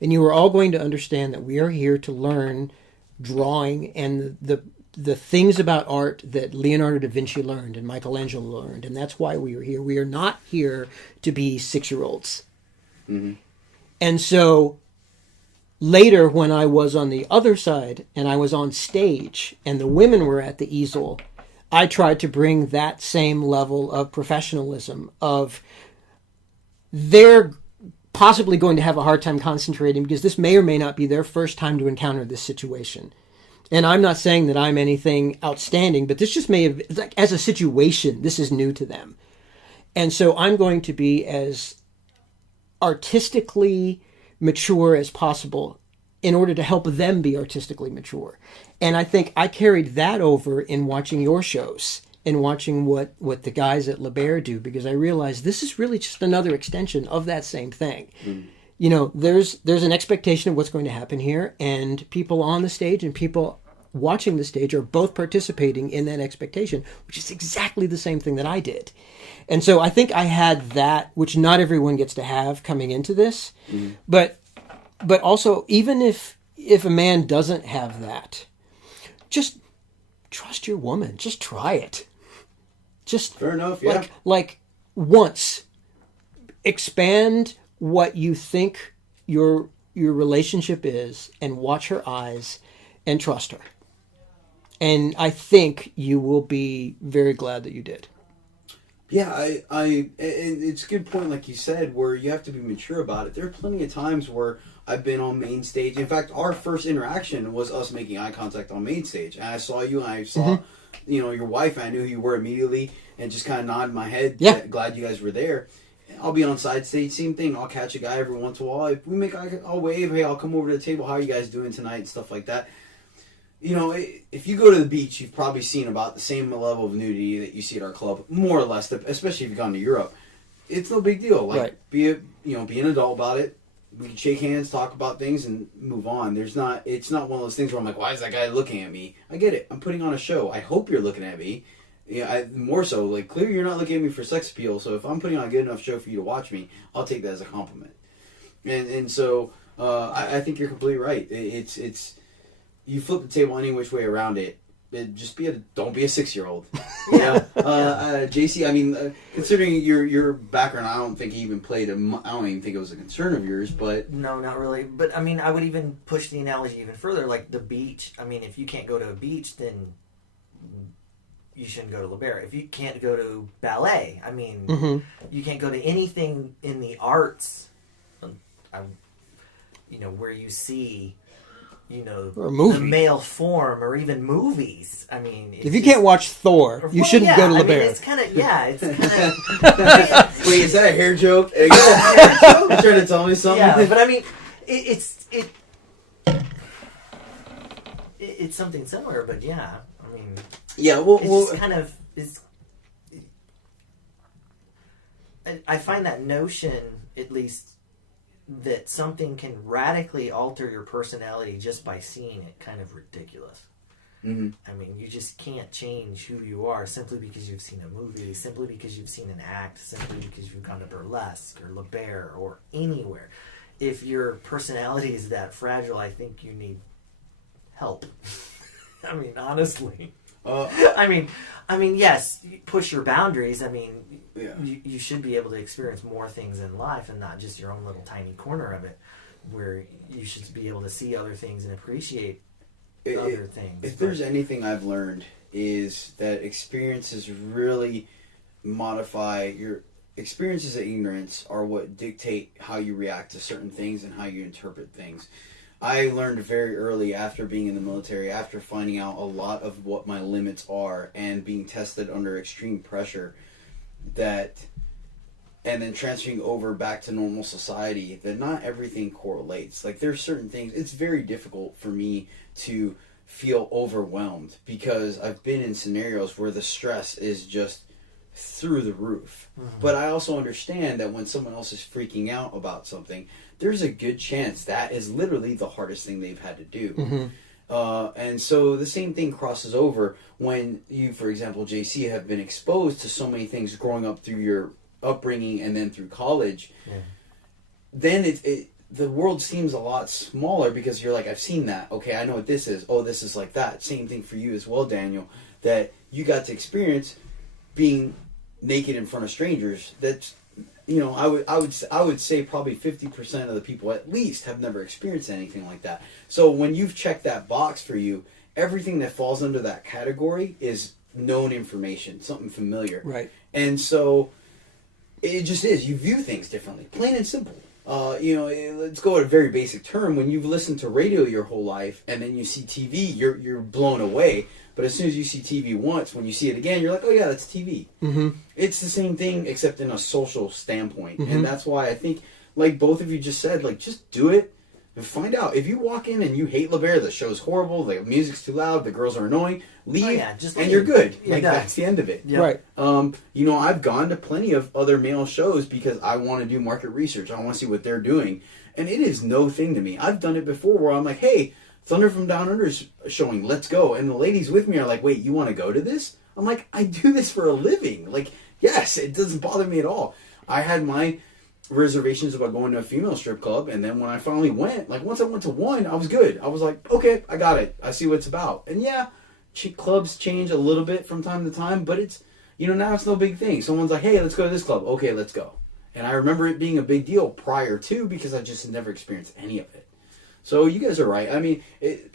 And you are all going to understand that we are here to learn drawing and the things about art that Leonardo da Vinci learned and Michelangelo learned, and that's why we are here. We are not here to be 6-year-olds. Mm-hmm. And so later, when I was on the other side and I was on stage and the women were at the easel, I tried to bring that same level of professionalism of they're possibly going to have a hard time concentrating because this may or may not be their first time to encounter this situation. And I'm not saying that I'm anything outstanding, but this just may have, like, as a situation, this is new to them. And so I'm going to be as artistically mature as possible in order to help them be artistically mature. And I think I carried that over in watching your shows and watching what the guys at LaBare do, because I realized this is really just another extension of that same thing. Mm. You know, there's an expectation of what's going to happen here, and people on the stage and people watching the stage are both participating in that expectation, which is exactly the same thing that I did. And so I think I had that, which not everyone gets to have coming into this. Mm. But also, even if a man doesn't have that, just trust your woman. Just try it. Just fair enough. Yeah. Like once, expand what you think your relationship is, and watch her eyes, and trust her. And I think you will be very glad that you did. Yeah, and it's a good point, like you said, where you have to be mature about it. There are plenty of times where I've been on main stage. In fact, our first interaction was us making eye contact on main stage. And I saw you, and I saw, your wife, and I knew who you were immediately, and just kind of nodded my head. Yeah. Glad you guys were there. I'll be on side stage, same thing. I'll catch a guy every once in a while. If we make I'll wave, hey, I'll come over to the table. How are you guys doing tonight? And stuff like that. You know, if you go to the beach, you've probably seen about the same level of nudity that you see at our club, more or less, especially if you've gone to Europe. It's no big deal. Like, right. be an adult about it. We can shake hands, talk about things, and move on. It's not one of those things where I'm like, why is that guy looking at me? I get it. I'm putting on a show. I hope you're looking at me. Yeah, more so, like, clearly you're not looking at me for sex appeal, so if I'm putting on a good enough show for you to watch me, I'll take that as a compliment. And so, I think you're completely right. It's you flip the table any which way around it. Just don't be a 6-year-old. Yeah. JC, I mean, considering your background, I don't think he even I don't even think it was a concern of yours, but... No, not really. But, I mean, I would even push the analogy even further, like the beach. I mean, if you can't go to a beach, then you shouldn't go to LaBare. If you can't go to ballet, I mean, you can't go to anything in the arts, where you see... or a movie. The male form, or even movies. I mean, if you can't watch Thor, you shouldn't go to LaBare. I mean, it's kind of. Wait, is that a hair joke? Are you trying to tell me something? Yeah, but I mean, it's something similar. But yeah, I mean, yeah. It's kind of I find that notion, at least, that something can radically alter your personality just by seeing it, kind of ridiculous. Mm-hmm. I mean, you just can't change who you are simply because you've seen a movie, simply because you've seen an act, simply because you've gone to burlesque or LaBare or anywhere. If your personality is that fragile, I think you need help. I mean, honestly. I mean, yes, push your boundaries. I mean, Yeah. you should be able to experience more things in life and not just your own little tiny corner of it, where you should be able to see other things and appreciate other things. If there's anything I've learned is that experiences really modify your experiences of ignorance are what dictate how you react to certain things and how you interpret things. I learned very early after being in the military, after finding out a lot of what my limits are and being tested under extreme pressure, that, and then transferring over back to normal society, that not everything correlates. Like, there's certain things, it's very difficult for me to feel overwhelmed because I've been in scenarios where the stress is just through the roof. Mm-hmm. But I also understand that when someone else is freaking out about something, there's a good chance that is literally the hardest thing they've had to do. Mm-hmm. And so the same thing crosses over when you, for example, JC, have been exposed to so many things growing up through your upbringing and then through college. Yeah. Then the world seems a lot smaller because you're like, I've seen that. Okay, I know what this is. Oh, this is like that. Same thing for you as well, Daniel, that you got to experience being naked in front of strangers. That's, you know, I would say probably 50% of the people at least have never experienced anything like that. So when you've checked that box for you, everything that falls under that category is known information, something familiar. Right. And so it just is. You view things differently, plain and simple. You know, let's go at a very basic term. When you've listened to radio your whole life and then you see TV, you're blown away. But as soon as you see TV once, when you see it again, you're like, oh yeah, that's TV. Mm-hmm. It's the same thing except in a social standpoint. Mm-hmm. And that's why I think, like both of you just said, like, just do it and find out. If you walk in and you hate LaBare, the show's horrible, the music's too loud, the girls are annoying, leave, just and leave. you're good. You're like, done. that's the end of it. Yep. Right. You know, I've gone to plenty of other male shows because I want to do market research. I want to see what they're doing. And it is no thing to me. I've done it before where I'm like, hey, Thunder from Down Under's showing, let's go. And the ladies with me are like, wait, you want to go to this? I'm like, I do this for a living. Like, yes, it doesn't bother me at all. I had my reservations about going to a female strip club, and then when I finally went, like, once I went to one, I was good. I was like, okay, I got it. I see what it's about. And yeah, clubs change a little bit from time to time, but it's, you know, now it's no big thing. Someone's like, hey, let's go to this club. Okay, let's go. And I remember it being a big deal prior to, because I just had never experienced any of it. So you guys are right. I mean,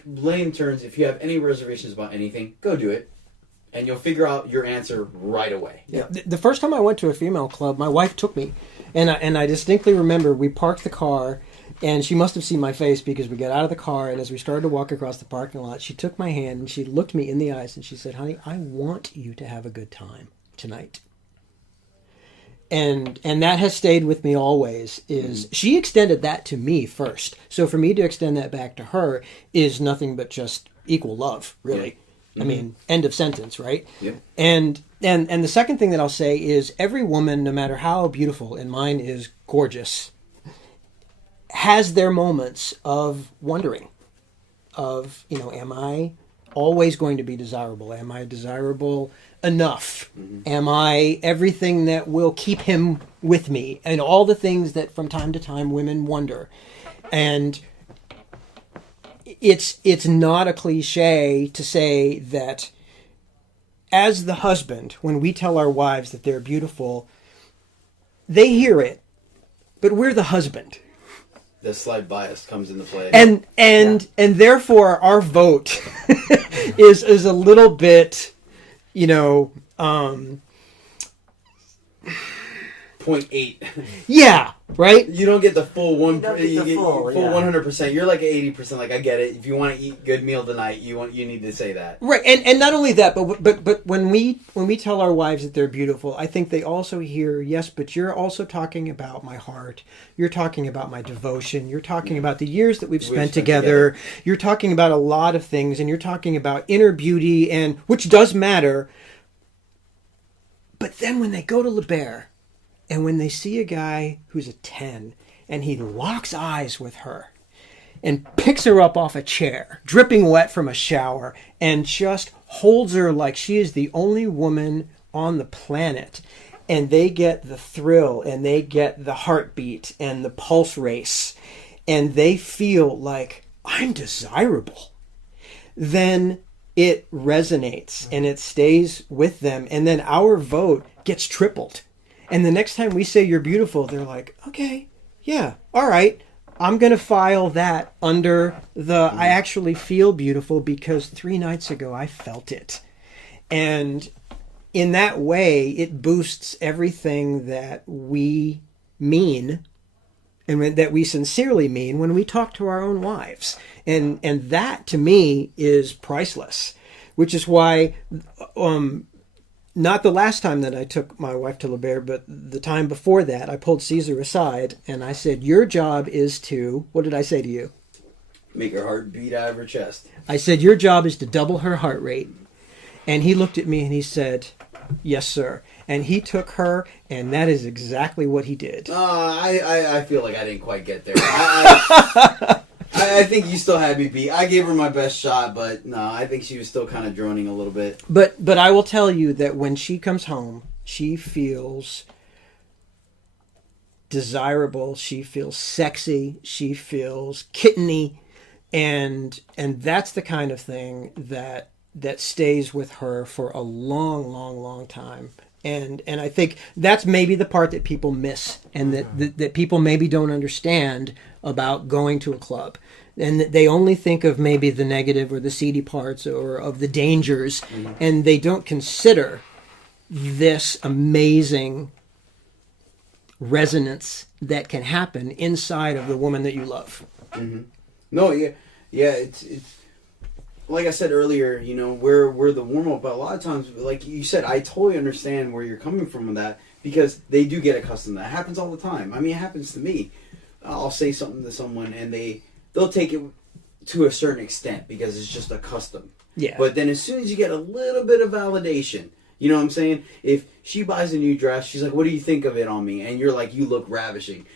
lane turns, if you have any reservations about anything, go do it. And you'll figure out your answer right away. Yeah. The first time I went to a female club, my wife took me. And I distinctly remember we parked the car, and she must have seen my face because we got out of the car, and as we started to walk across the parking lot, she took my hand, and she looked me in the eyes, and she said, honey, I want you to have a good time tonight. And that has stayed with me always, is she extended that to me first. So for me to extend that back to her is nothing but just equal love, really. Yeah. I mean, end of sentence, right? Yeah. And the second thing that I'll say is every woman, no matter how beautiful, and mine is gorgeous, has their moments of wondering, of, you know, am I always going to be desirable? Am I desirable enough? Mm-hmm. Am I everything that will keep him with me? And all the things that from time to time women wonder. And it's not a cliche to say that as the husband, when we tell our wives that they're beautiful, they hear it, but we're the husband. The slight bias comes into play. And therefore our vote is a little bit, you know, 0.8. Yeah, right? You don't get the full one. You don't get the full 100%. You're like 80%. Like, I get it. If you want to eat good meal tonight, you need to say that. Right, and not only that, but when we tell our wives that they're beautiful, I think they also hear, yes, but you're also talking about my heart. You're talking about my devotion. You're talking about the years that we've spent together. You're talking about a lot of things, and you're talking about inner beauty, and which does matter. But then when they go to LaBare, and when they see a guy who's a 10 and he locks eyes with her and picks her up off a chair, dripping wet from a shower, and just holds her like she is the only woman on the planet. And they get the thrill, and they get the heartbeat and the pulse race, and they feel like, I'm desirable. Then it resonates and it stays with them. And then our vote gets tripled. And the next time we say you're beautiful, they're like, okay, yeah, all right. I'm going to file that under the I actually feel beautiful because 3 nights ago I felt it. And in that way, it boosts everything that we mean and that we sincerely mean when we talk to our own wives. And that, to me, is priceless, which is why not the last time that I took my wife to LaBare, but the time before that, I pulled Caesar aside and I said, your job is to, what did I say to you? Make her heart beat out of her chest. I said, your job is to double her heart rate. And he looked at me and he said, yes, sir. And he took her, and that is exactly what he did. I feel like I didn't quite get there. I think you still had me beat. I gave her my best shot, but no, I think she was still kind of droning a little bit. But I will tell you that when she comes home, she feels desirable. She feels sexy. She feels kitteny, and that's the kind of thing that stays with her for a long, long, long time. And I think that's maybe the part that people miss and that people maybe don't understand about going to a club. And they only think of maybe the negative or the seedy parts or of the dangers, and they don't consider this amazing resonance that can happen inside of the woman that you love. Mm-hmm. No, yeah, it's like I said earlier, you know, we're the warm-up, but a lot of times, like you said, I totally understand where you're coming from with that, because they do get accustomed to that. It happens all the time. I mean, it happens to me. I'll say something to someone, and they'll take it to a certain extent, because it's just a custom. Yeah. But then as soon as you get a little bit of validation, you know what I'm saying? If she buys a new dress, she's like, what do you think of it on me? And you're like, you look ravishing.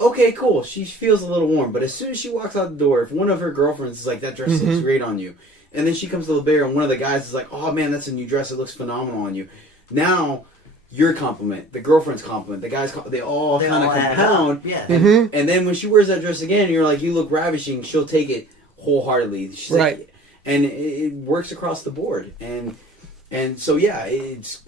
Okay, cool. She feels a little warm. But as soon as she walks out the door, if one of her girlfriends is like, that dress looks great on you, and then she comes to LaBare and one of the guys is like, oh man, that's a new dress. It looks phenomenal on you. Now, your compliment, the girlfriend's compliment, the guys, they all kind of compound. Yeah. And then when she wears that dress again, you're like, you look ravishing, she'll take it wholeheartedly. She's right. Like, and it works across the board. And so, yeah, it's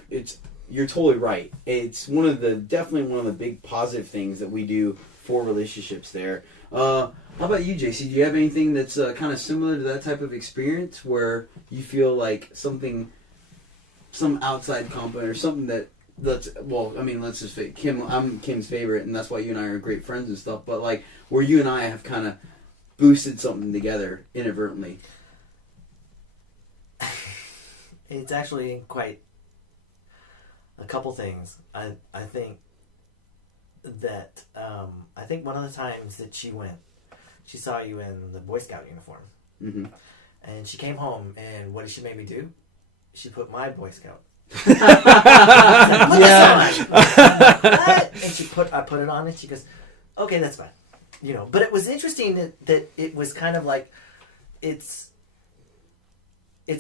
you're totally right. It's definitely one of the big positive things that we do for relationships there. How about you, JC? Do you have anything that's kind of similar to that type of experience where you feel like some outside compliment or something that's, well, I mean, let's just say I'm Kim's favorite, and that's why you and I are great friends and stuff, but like where you and I have kind of boosted something together inadvertently? It's actually quite a couple things. I think that I think one of the times that she saw you in the Boy Scout uniform, and she came home, and what did she make me do? She put my Boy Scout. Said, yeah. And I put it on, and she goes, "Okay, that's fine." You know, but it was interesting that it was kind of like it's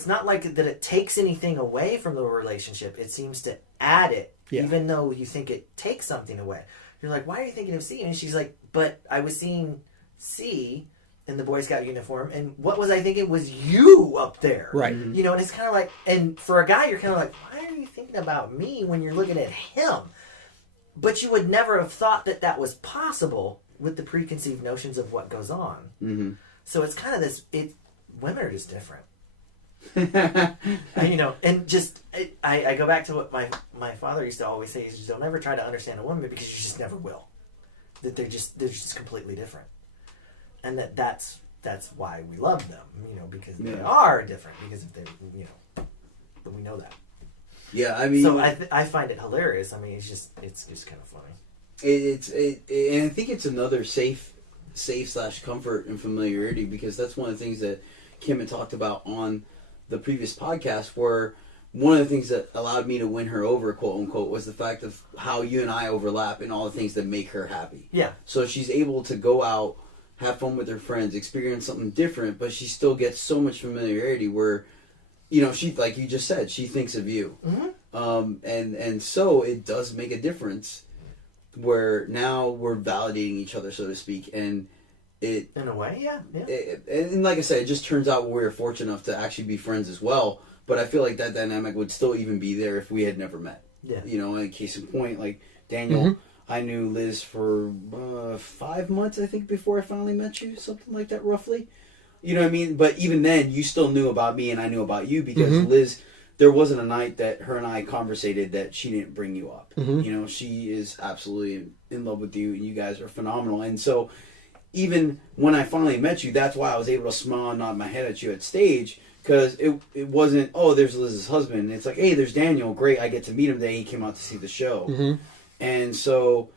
not like that it takes anything away from the relationship. It seems to add it, even though you think it takes something away. You're like, why are you thinking of C? And she's like, but I was seeing C in the Boy Scout uniform, and what was I thinking was you up there. Right. You know, and it's kind of like, and for a guy, you're kind of like, why are you thinking about me when you're looking at him? But you would never have thought that was possible with the preconceived notions of what goes on. Mm-hmm. So it's kind of this, women are just different. You know, and just I go back to what my father used to always say is, don't ever try to understand a woman because you just never will. That they're just completely different, and that's why we love them, you know, because they are different, because if they, you know, but we know that. Yeah, I mean, so I find it hilarious. I mean, it's just kind of funny. And I think it's another safe / comfort and familiarity, because that's one of the things that Kim had talked about on the previous podcast, where one of the things that allowed me to win her over, quote unquote, was the fact of how you and I overlap in all the things that make her happy. Yeah. So she's able to go out have fun with her friends, experience something different, but she still gets so much familiarity where, you know, she, like you just said, she thinks of you. And so it does make a difference where now we're validating each other, so to speak, and it... In a way, yeah. And like I said, it just turns out we're fortunate enough to actually be friends as well, but I feel like that dynamic would still even be there if we had never met. Yeah. You know, in case in point, like Daniel, I knew Liz for 5 months, I think, before I finally met you, something like that, roughly. You know what I mean? But even then, you still knew about me and I knew about you because Liz, there wasn't a night that her and I conversated that she didn't bring you up. You know, she is absolutely in love with you and you guys are phenomenal. And so even when I finally met you, that's why I was able to smile and nod my head at you at stage. Because it wasn't, oh, there's Liz's husband. It's like, hey, there's Daniel. Great, I get to meet him today. He came out to see the show. And so,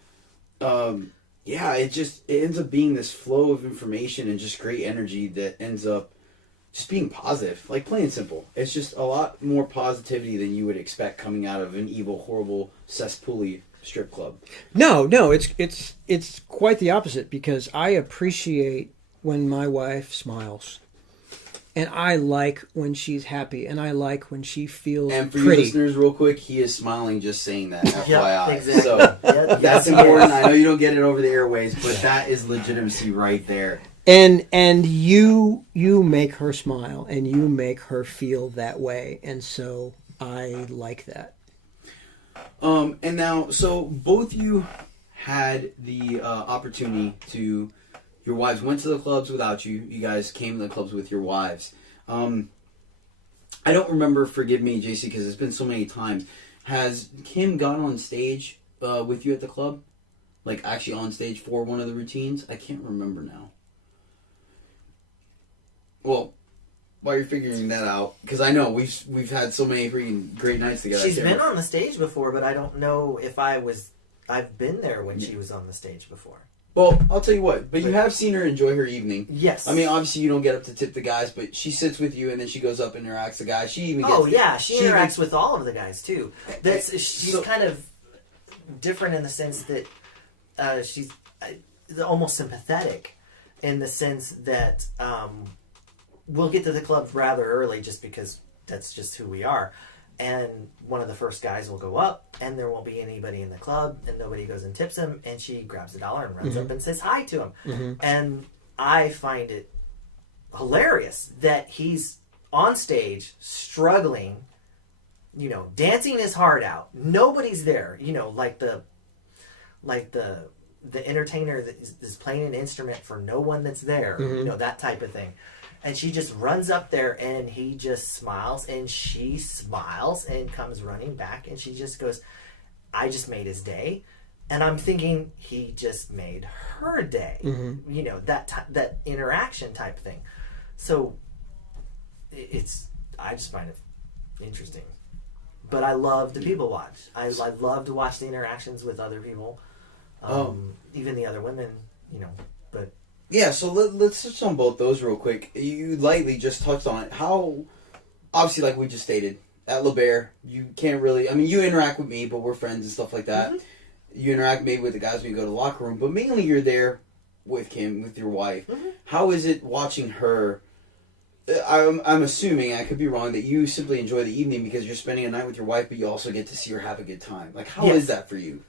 yeah, it ends up being this flow of information and just great energy that ends up just being positive. Like, plain and simple. It's just a lot more positivity than you would expect coming out of an evil, horrible, cesspool strip club. No, it's quite the opposite because I appreciate when my wife smiles. And I like when she's happy, and I like when she feels And for pretty. you listeners, real quick, he is smiling just saying that, FYI. Exactly. So that's important. I know you don't get it over the airways, but that is legitimacy right there. And you make her smile, and you make her feel that way, and so I like that. And now, so both you had the opportunity to... Your wives went to the clubs without you. You guys came to the clubs with your wives. I don't remember, forgive me, JC, because it's been so many times. Has Kim gone on stage with you at the club? Like, actually on stage for one of the routines? I can't remember now. Well, while you're figuring that out, because I know we've had so many freaking great nights together. She's been on the stage before, but I don't know if I've been there when she was on the stage before. Well, I'll tell you what, but you have seen her enjoy her evening. Yes. I mean, obviously you don't get up to tip the guys, but she sits with you and then she goes up and interacts with the guys. She even gets... she interacts with all of the guys, too. She's kind of different in the sense that she's almost sympathetic in the sense that we'll get to the club rather early just because that's just who we are. And one of the first guys will go up, and there won't be anybody in the club, and nobody goes and tips him, and she grabs $1 and runs up and says hi to him. And I find it hilarious that he's on stage struggling, you know, dancing his heart out. Nobody's there, you know, like the entertainer that is playing an instrument for no one that's there, you know, that type of thing. And she just runs up there and he just smiles and she smiles and comes running back and she just goes, I just made his day. And I'm thinking he just made her day. You know, that interaction type thing. So I just find it interesting. But I love to people watch. I love to watch the interactions with other people. Even the other women, you know, but... Yeah, so let's touch on both those real quick. You lightly just touched on it. How, obviously, like we just stated, at LaBare, you can't really... I mean, you interact with me, but we're friends and stuff like that. You interact maybe with the guys when you go to the locker room, but mainly you're there with Kim, with your wife. How is it watching her... I'm assuming, I could be wrong, that you simply enjoy the evening because you're spending a night with your wife, but you also get to see her have a good time. Like, how is that for you?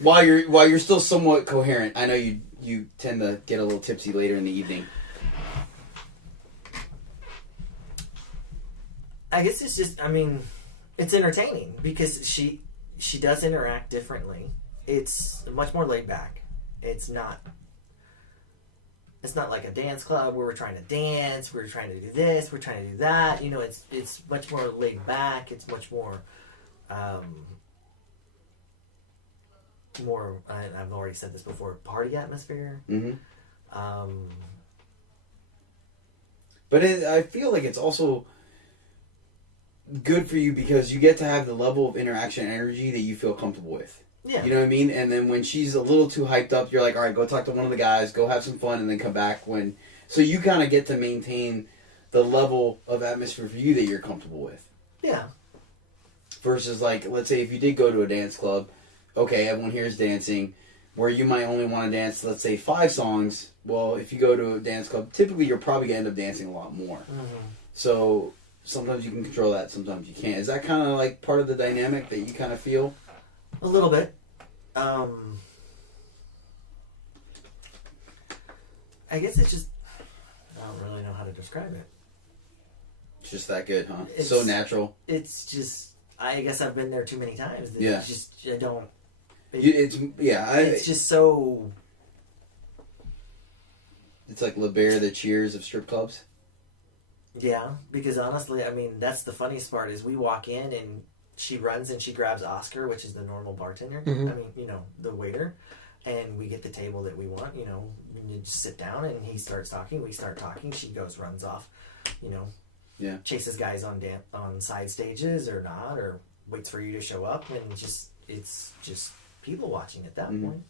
While you're still somewhat coherent, I know you tend to get a little tipsy later in the evening. I guess it's just, I mean, it's entertaining because she does interact differently. It's much more laid back. It's not like a dance club where we're trying to dance, we're trying to do this, we're trying to do that. You know, it's much more laid back. It's much more I've already said this before, party atmosphere. But I feel like it's also good for you because you get to have the level of interaction and energy that you feel comfortable with. Yeah. You know what I mean? And then when she's a little too hyped up, you're like, all right, go talk to one of the guys, go have some fun, and then come back when... So you kind of get to maintain the level of atmosphere for you that you're comfortable with. Yeah. Versus, like, let's say if you did go to a dance club, okay, everyone here is dancing, where you might only want to dance, let's say 5 songs. Well, if you go to a dance club, typically you're probably going to end up dancing a lot more. Mm-hmm. So sometimes you can control that, sometimes you can't. Is that kind of like part of the dynamic that you kind of feel? A little bit. I guess it's just, I don't really know how to describe it. It's just that good, huh? It's so natural. It's just, I guess I've been there too many times. Yeah. It's just, I don't. It's just so. It's like LaBare, the Cheers of strip clubs. Yeah, because honestly, I mean, that's the funniest part is we walk in and she runs and she grabs Oscar, which is the normal bartender. Mm-hmm. I mean, the waiter. And we get the table that we want, you just sit down and he starts talking, we start talking, she runs off, chases guys on side stages or not, or waits for you to show up, and it's just people watching at that point.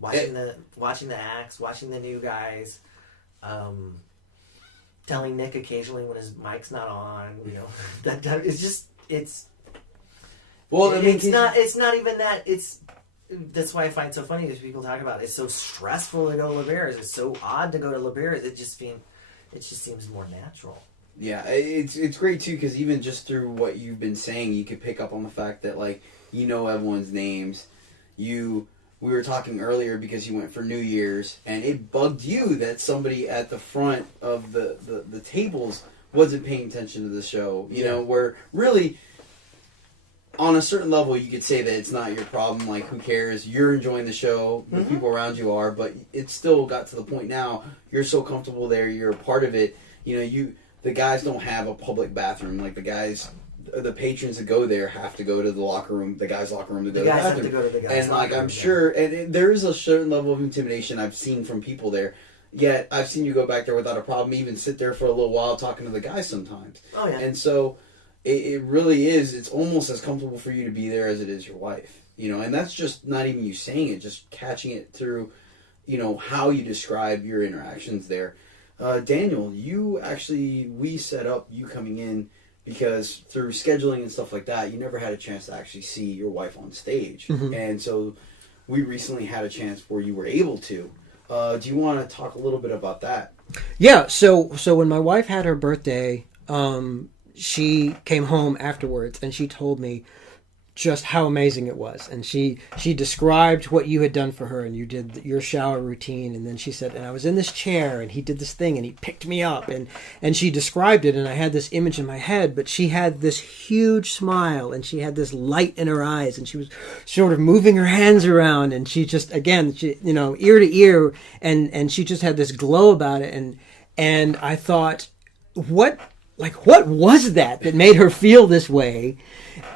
Watching the acts, watching the new guys, telling Nick occasionally when his mic's not on, it's well, I mean, it's not even that, that's why I find it so funny is people talk about it. It's so stressful to go to LaBare's. It's so odd to go to LaBare's. It just seems more natural. Yeah, it's great too because even just through what you've been saying, you could pick up on the fact that everyone's names. We were talking earlier because you went for New Year's and it bugged you that somebody at the front of the tables wasn't paying attention to the show. You know, where really. On a certain level, you could say that it's not your problem. Like, who cares? You're enjoying the show. The people around you are. But it still got to the point now. You're so comfortable there. You're a part of it. The guys don't have a public bathroom. Like, the patrons that go there have to go to the locker room, the guys' locker room to go to the bathroom. Have to go to the guys' locker room. I'm sure, and there is a certain level of intimidation I've seen from people there. Yet, I've seen you go back there without a problem, even sit there for a little while talking to the guys sometimes. Oh, yeah. And so... It really is. It's almost as comfortable for you to be there as it is your wife. And that's just not even you saying it, just catching it through, how you describe your interactions there. Daniel, we set up you coming in because through scheduling and stuff like that, you never had a chance to actually see your wife on stage. Mm-hmm. And so we recently had a chance where you were able to. Do you want to talk a little bit about that? Yeah. So when my wife had her birthday, she came home afterwards and she told me just how amazing it was. And she described what you had done for her, and you did your shower routine. And then she said, and I was in this chair and he did this thing and he picked me up, and she described it. And I had this image in my head, but she had this huge smile and she had this light in her eyes and she was sort of moving her hands around. And she just, again, ear to ear. And she just had this glow about it. And I thought, what was that made her feel this way?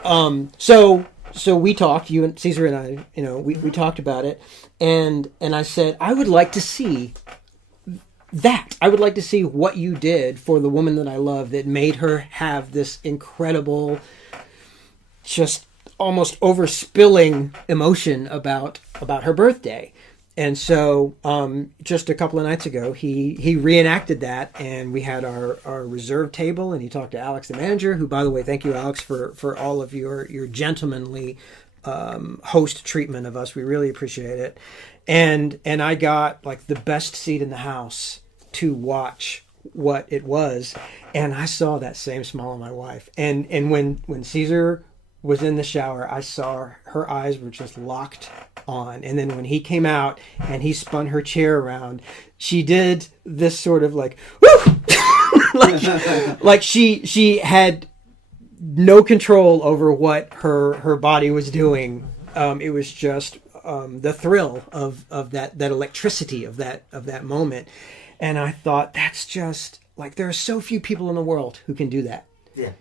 So we talked, you and Caesar and I, we talked about it, and I said, I would like to see that. I would like to see what you did for the woman that I love that made her have this incredible, just almost overspilling emotion about her birthday. And so, just a couple of nights ago, he reenacted that, and we had our reserve table, and he talked to Alex, the manager, who, by the way, thank you, Alex, for all of your gentlemanly host treatment of us. We really appreciate it. And I got the best seat in the house to watch what it was, and I saw that same smile on my wife. And when Caesar was in the shower, I saw her eyes were just locked on. And then when he came out and he spun her chair around, she did this sort of woo! like she had no control over what her body was doing. It was just the thrill of that electricity of that moment. And I thought, that's just there are so few people in the world who can do that. Yeah.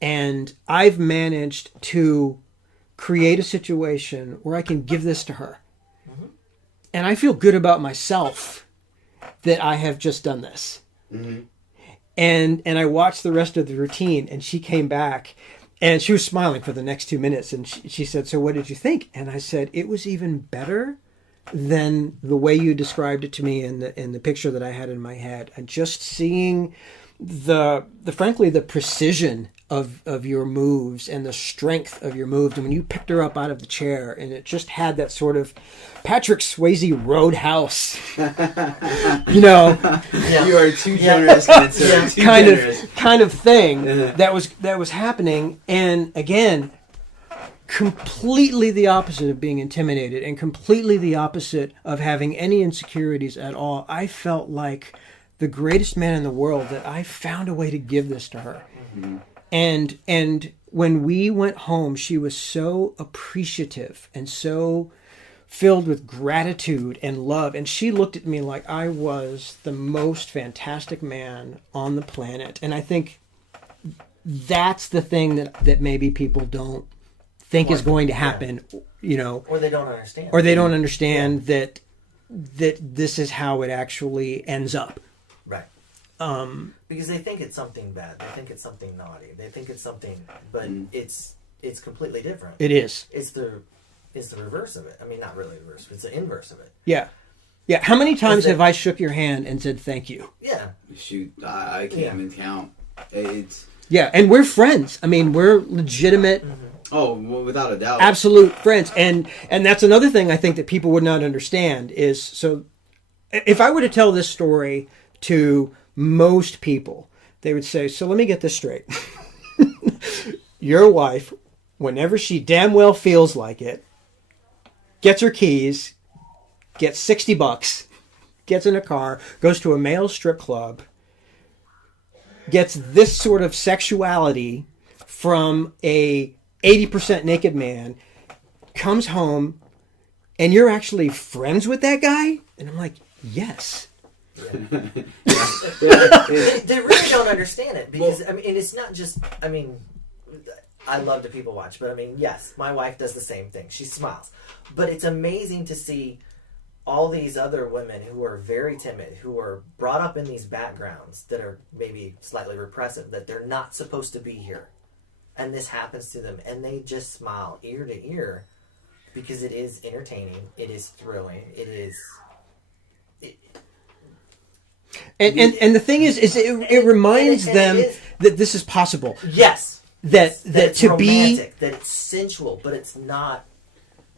And I've managed to create a situation where I can give this to her. Mm-hmm. And I feel good about myself that I have just done this. Mm-hmm. And I watched the rest of the routine, and she came back, and she was smiling for the next 2 minutes. And she said, so what did you think? And I said, it was even better than the way you described it to me in the picture that I had in my head. And just seeing frankly, the precision of your moves and the strength of your moves. And when you picked her up out of the chair, and it just had that sort of Patrick Swayze Roadhouse, you know, You are too generous, good sir. Too kind generous. of thing that was happening. And again, completely the opposite of being intimidated, and completely the opposite of having any insecurities at all. I felt like the greatest man in the world, that I found a way to give this to her. Mm-hmm. And when we went home, she was so appreciative and so filled with gratitude and love. And she looked at me like I was the most fantastic man on the planet. And I think that's the thing that maybe people don't think is going to happen, you know. Or they don't understand. Or they don't understand that this is how it actually ends up. Right. Because they think it's something bad. They think it's something naughty. They think it's something, but it's completely different. It is. It's the reverse of it. I mean, not really the reverse, but it's the inverse of it. Yeah. Yeah. How many times have I shook your hand and said thank you? Yeah. Shoot, I can't even count. It's and we're friends. I mean, we're legitimate. Mm-hmm. Oh, well, without a doubt. Absolute friends. And that's another thing I think that people would not understand is, so if I were to tell this story to most people, they would say, so let me get this straight. Your wife, whenever she damn well feels like it, gets her keys, gets $60, gets in a car, goes to a male strip club, gets this sort of sexuality from a 80% naked man, comes home, and you're actually friends with that guy? And I'm like, yes. They really don't understand it, because I mean, and it's not just, I mean, I love to people watch, but I mean, yes, my wife does the same thing. She smiles. But it's amazing to see all these other women who are very timid, who are brought up in these backgrounds that are maybe slightly repressive, that they're not supposed to be here. And this happens to them, and they just smile ear to ear, because it is entertaining, it is thrilling, it is... And the thing is it reminds them that this is possible. Yes. That it's to romantic, that it's sensual, but it's not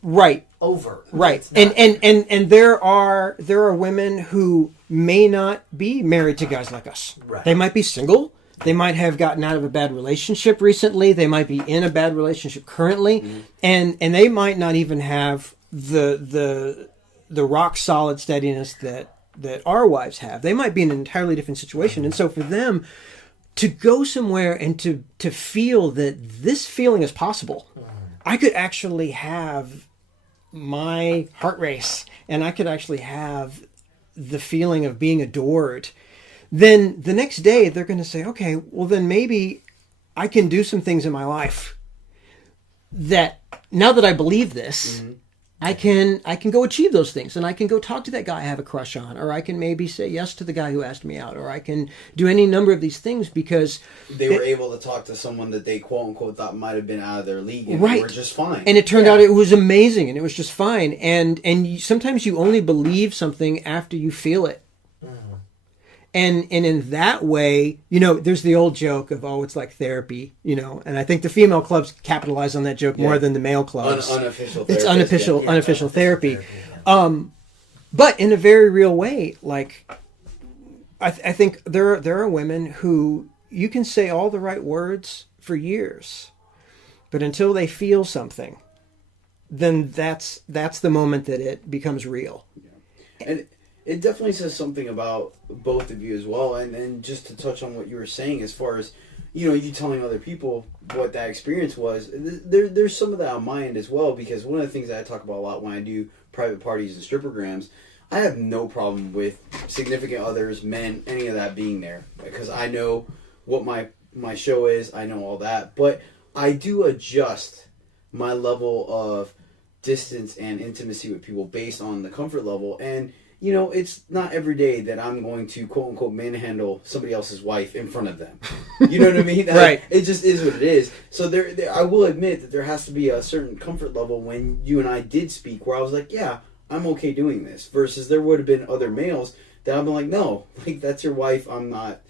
right. over. Right. It's not, and there are women who may not be married to guys like us. Right. They might be single. They might have gotten out of a bad relationship recently. They might be in a bad relationship currently, and they might not even have the rock solid steadiness that our wives have. They might be in an entirely different situation. And so for them to go somewhere and to feel that this feeling is possible, I could actually have my heart race, and I could actually have the feeling of being adored, then the next day they're going to say, okay, well then maybe I can do some things in my life that, now that I believe this, I can go achieve those things, and I can go talk to that guy I have a crush on, or I can maybe say yes to the guy who asked me out, or I can do any number of these things because they were able to talk to someone that they quote unquote thought might have been out of their league, and right. they were just fine. And it turned out it was amazing, and it was just fine. And sometimes you only believe something after you feel it. And in that way, you know, there's the old joke of, oh, it's like therapy, you know, and I think the female clubs capitalize on that joke more than the male clubs. Unofficial It's therapist, unofficial therapy. But in a very real way, like, I think there are women who you can say all the right words for years, but until they feel something, then that's the moment that it becomes real. And it definitely says something about both of you as well. And just to touch on what you were saying, as far as, you know, you telling other people what that experience was, there's some of that on my end as well, because one of the things that I talk about a lot when I do private parties and strippergrams, I have no problem with significant others, men, any of that being there, because I know what my show is, I know all that, but I do adjust my level of distance and intimacy with people based on the comfort level. And you know, it's not every day that I'm going to quote-unquote manhandle somebody else's wife in front of them. You know what I mean? Right. It just is what it is. So there, I will admit that there has to be a certain comfort level when you and I did speak where I was like, yeah, I'm okay doing this. Versus there would have been other males that I've been like, no, like, that's your wife. I'm not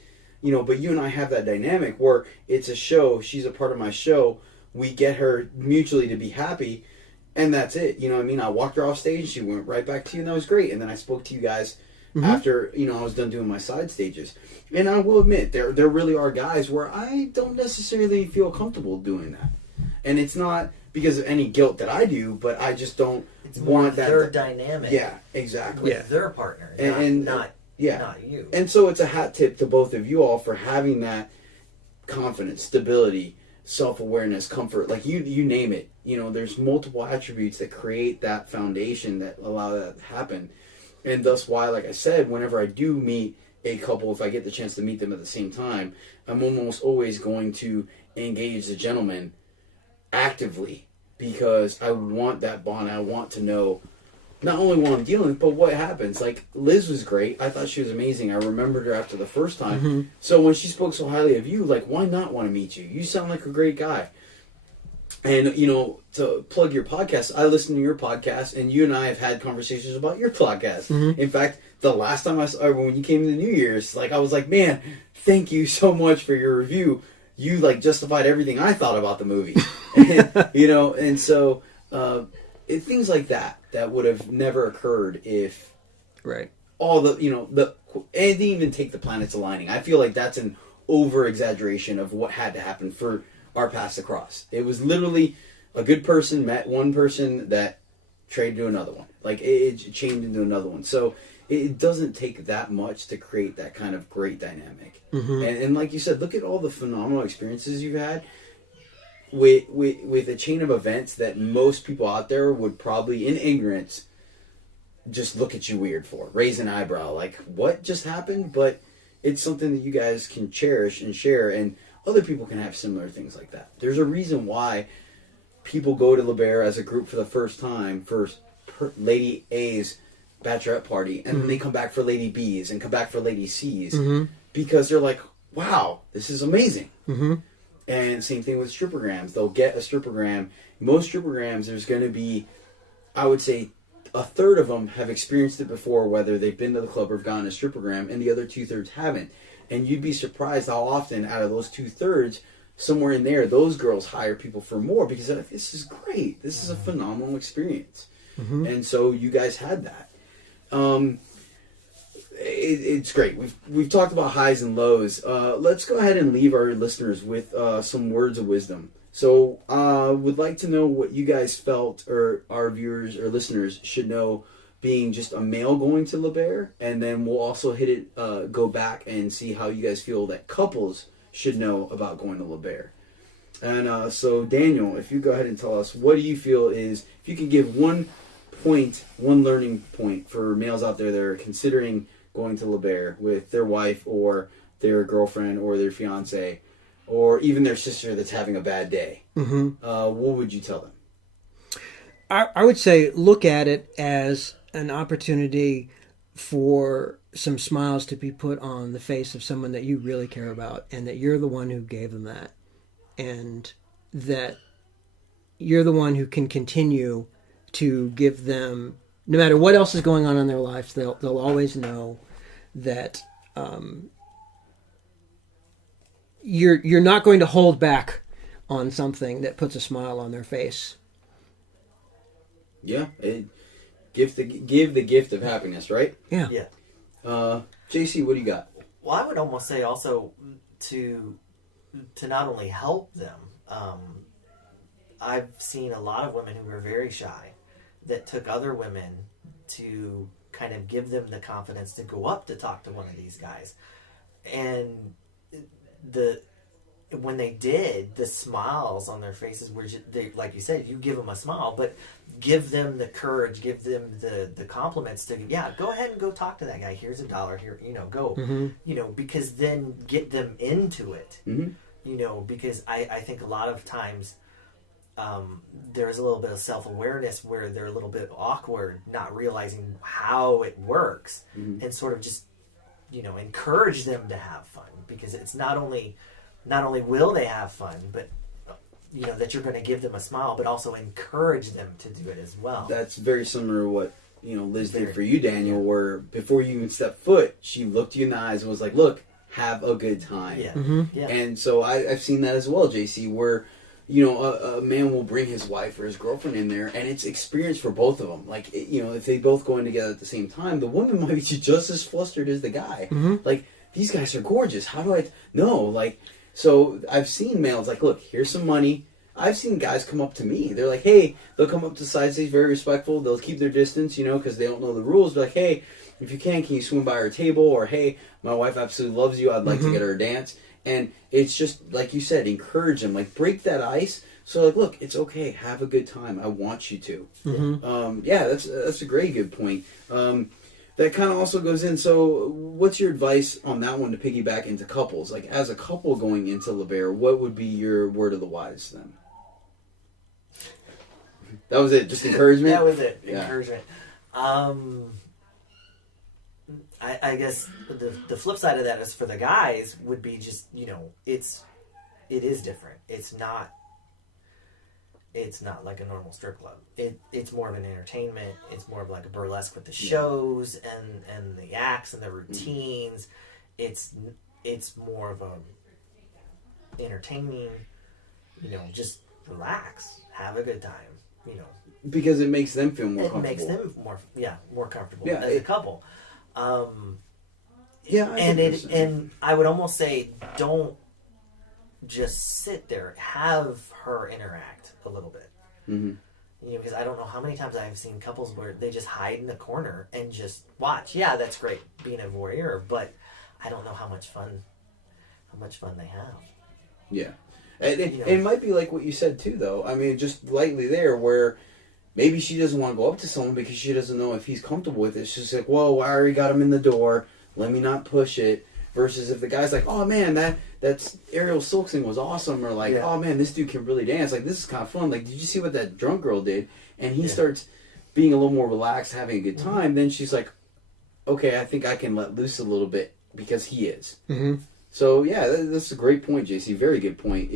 but you and I have that dynamic where it's a show, she's a part of my show, we get her mutually to be happy, and that's it. You know what I mean? I walked her off stage, she went right back to you, and that was great. And then I spoke to you guys after, I was done doing my side stages. And I will admit, there really are guys where I don't necessarily feel comfortable doing that. And it's not because of any guilt that I do, but I just don't want that. Their dynamic. Yeah, exactly. With their partner, not you. And so it's a hat tip to both of you all for having that confidence, stability, self-awareness, comfort, like you name it. There's multiple attributes that create that foundation that allow that to happen. And thus why, like I said, whenever I do meet a couple, if I get the chance to meet them at the same time, I'm almost always going to engage the gentleman actively because I want that bond. I want to know not only what I'm dealing with, but what happens. Like, Liz was great. I thought she was amazing. I remembered her after the first time. So when she spoke so highly of you, like, why not want to meet you? You sound like a great guy. And, to plug your podcast, I listen to your podcast, and you and I have had conversations about your podcast. In fact, the last time when you came to the New Year's, I was like, man, thank you so much for your review. You, justified everything I thought about the movie. And so... things like that would have never occurred if all the and didn't even take the planets aligning. I feel like that's an over exaggeration of what had to happen for our paths to cross. It was literally a good person met one person that traded to another one. It changed into another one. So it doesn't take that much to create that kind of great dynamic. And like you said, look at all the phenomenal experiences you've had. With a chain of events that most people out there would probably, in ignorance, just look at you weird for. Raise an eyebrow. Like, what just happened? But it's something that you guys can cherish and share, and other people can have similar things like that. There's a reason why people go to LaBare as a group for the first time for Lady A's bachelorette party, and then they come back for Lady B's and come back for Lady C's because they're like, wow, this is amazing. And same thing with strippergrams. They'll get a strippergram. Most strippergrams, there's going to be, I would say, a third of them have experienced it before, whether they've been to the club or have gotten a strippergram, and the other 2/3 haven't. And you'd be surprised how often, out of those 2/3, somewhere in there, those girls hire people for more because they're like, this is great. This is a phenomenal experience. And so you guys had that. It's great. We've talked about highs and lows. Let's go ahead and leave our listeners with some words of wisdom. So would like to know what you guys felt, or our viewers or listeners should know, being just a male going to LaBare, and then we'll also go back and see how you guys feel that couples should know about going to LaBare. And so Daniel, if you go ahead and tell us, what do you feel is, if you could give one learning point for males out there that are considering going to LaBare with their wife or their girlfriend or their fiance or even their sister that's having a bad day, what would you tell them? I would say look at it as an opportunity for some smiles to be put on the face of someone that you really care about, and that you're the one who gave them that, and that you're the one who can continue to give them, no matter what else is going on in their lives, they'll always know that you're not going to hold back on something that puts a smile on their face. Yeah, give the gift of happiness, right? Yeah. JC, what do you got? Well, I would almost say also to not only help them. I've seen a lot of women who were very shy that took other women to kind of give them the confidence to go up to talk to one of these guys. And when they did, the smiles on their faces were just, like you said, you give them a smile, but give them the courage, give them the compliments to, go ahead and go talk to that guy. Here's $1 here, go, because then get them into it, because I think a lot of times, there's a little bit of self-awareness where they're a little bit awkward, not realizing how it works, and sort of just, encourage them to have fun, because it's not only will they have fun, but that you're going to give them a smile, but also encourage them to do it as well. That's very similar to what Liz did for you, Daniel, where before you even stepped foot, she looked you in the eyes and was like, look, have a good time. Yeah. Yeah. And so I've seen that as well, JC, where, you know, a man will bring his wife or his girlfriend in there, and it's experience for both of them. Like, you know, if they both go in together at the same time, the woman might be just as flustered as the guy. Like, these guys are gorgeous. How do I know? Like, so I've seen males like, look, here's some money. I've seen guys come up to me. They're like, hey, they'll come up to side stage, very respectful. They'll keep their distance, you know, because they don't know the rules. They're like, hey, if you can you swim by her table? Or, hey, my wife absolutely loves you. I'd like to get her a dance. And it's just, like you said, encourage them. Like, break that ice. So, like, look, it's okay. Have a good time. I want you to. Yeah, that's a great good point. That kind of also goes in. So, what's your advice on that one to piggyback into couples? Like, as a couple going into LaBare, what would be your word of the wise then? That was it. Just encouragement. That was it. Yeah. Encouragement. I guess the flip side of that is for the guys would be just, you know, it is different. It's not like a normal strip club. It's more of an entertainment. It's more of like a burlesque with the shows and the acts and the routines. It's more of a entertaining, you know, just relax, have a good time, you know. Because it makes them feel more comfortable. It makes them more comfortable Yeah, as a couple. Yeah, and I would almost say don't just sit there. Have her interact a little bit. You know, because I don't know how many times I've seen couples where they just hide in the corner and just watch. Yeah, that's great being a voyeur, but I don't know how much fun they have. Yeah. And it might be like what you said too, though. I mean, just lightly there, where maybe she doesn't want to go up to someone because she doesn't know if he's comfortable with it. She's like, whoa, I already got him in the door. Let me not push it. Versus if the guy's like, oh man, that's Aerial Silksing was awesome. Or like, oh man, this dude can really dance. Like, this is kind of fun. Like, did you see what that drunk girl did? And he starts being a little more relaxed, having a good time. Then she's like, okay, I think I can let loose a little bit because he is. So yeah, that's a great point, JC. Very good point.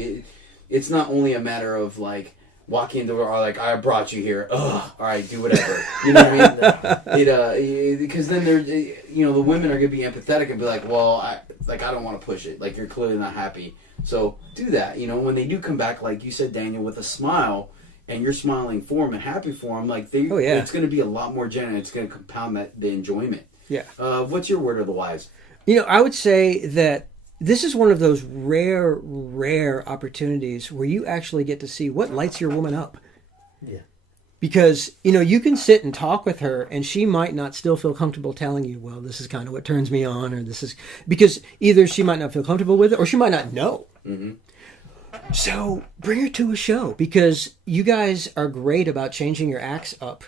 It's not only a matter of like walking into or like, I brought you here. Ugh, all right, do whatever. You know what I mean? Because then the women are gonna be empathetic and be like, well, I don't want to push it. Like, you're clearly not happy. So do that. You know, when they do come back, like you said, Daniel, with a smile, and you're smiling for them and happy for them, like it's going to be a lot more genuine. It's going to compound the enjoyment. Yeah. What's your word of the wise? You know, I would say that this is one of those rare opportunities where you actually get to see what lights your woman up. Yeah. Because, you know, you can sit and talk with her and she might not still feel comfortable telling you, well, this is kind of what turns me on, or this is... Because either she might not feel comfortable with it or she might not know. So bring her to a show, because you guys are great about changing your acts up.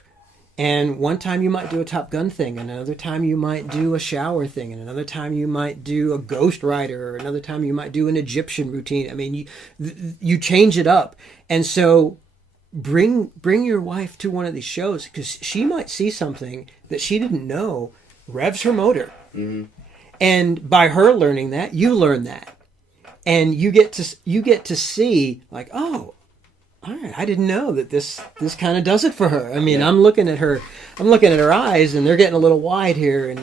And one time you might do a Top Gun thing, and another time you might do a shower thing, and another time you might do a Ghost Rider, or another time you might do an Egyptian routine. I mean, you change it up. And so bring your wife to one of these shows, because she might see something that she didn't know revs her motor. And by her learning that, you learn that. And you get to see, like, oh, all right, I didn't know that this kind of does it for her. I mean, I'm looking at her eyes, and they're getting a little wide here,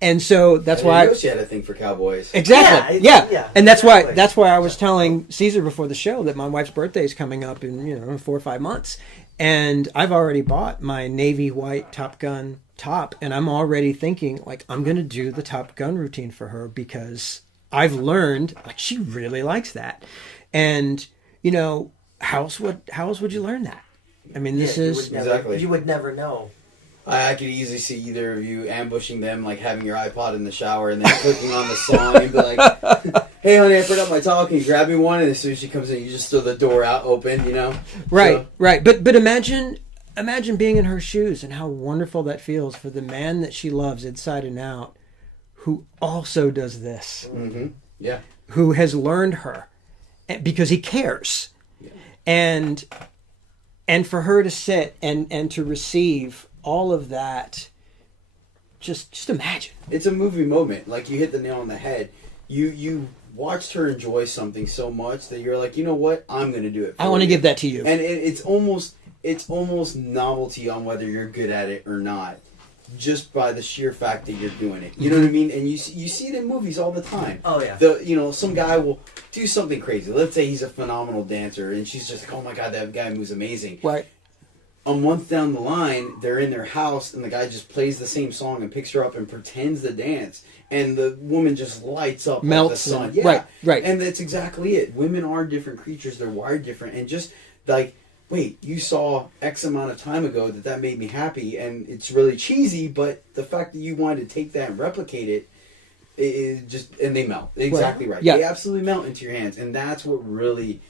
and so that's why she had a thing for cowboys. Exactly, yeah. And that's why I was telling Caesar before the show that my wife's birthday is coming up in 4 or 5 months, and I've already bought my navy white Top Gun top, and I'm already thinking, like, I'm going to do the Top Gun routine for her, because I've learned, like, she really likes that. And, you know, how else would you learn that? I mean, this is... You would never know. I could easily see either of you ambushing them, like having your iPod in the shower and then clicking on the song and be like, hey, honey, I forgot my towel. Can you grab me one? And as soon as she comes in, you just throw the door out open, you know? Right. But imagine being in her shoes and how wonderful that feels for the man that she loves inside and out, who also does this. Yeah. Who has learned her because he cares. Yeah. And for her to sit and to receive all of that, just imagine. It's a movie moment. Like, you hit the nail on the head. You watched her enjoy something so much that you're like, you know what? I'm going to do it for I want to give that to you. And it's almost novelty on whether you're good at it or not. just by the sheer fact that you're doing it. You know what I mean? And you see it in movies all the time. Oh, yeah. Some guy will do something crazy. Let's say he's a phenomenal dancer, and she's just like, oh my God, that guy moves amazing. Right. A month down the line, they're in their house, and the guy just plays the same song and picks her up and pretends to dance. And the woman just lights up Melts. like the sun. And, right. And that's exactly it. Women are different creatures. They're wired different. And just like, wait, you saw X amount of time ago that made me happy, and it's really cheesy, but the fact that you wanted to take that and replicate it is just, and they melt. Exactly right. Yeah. They absolutely melt into your hands. And that's what really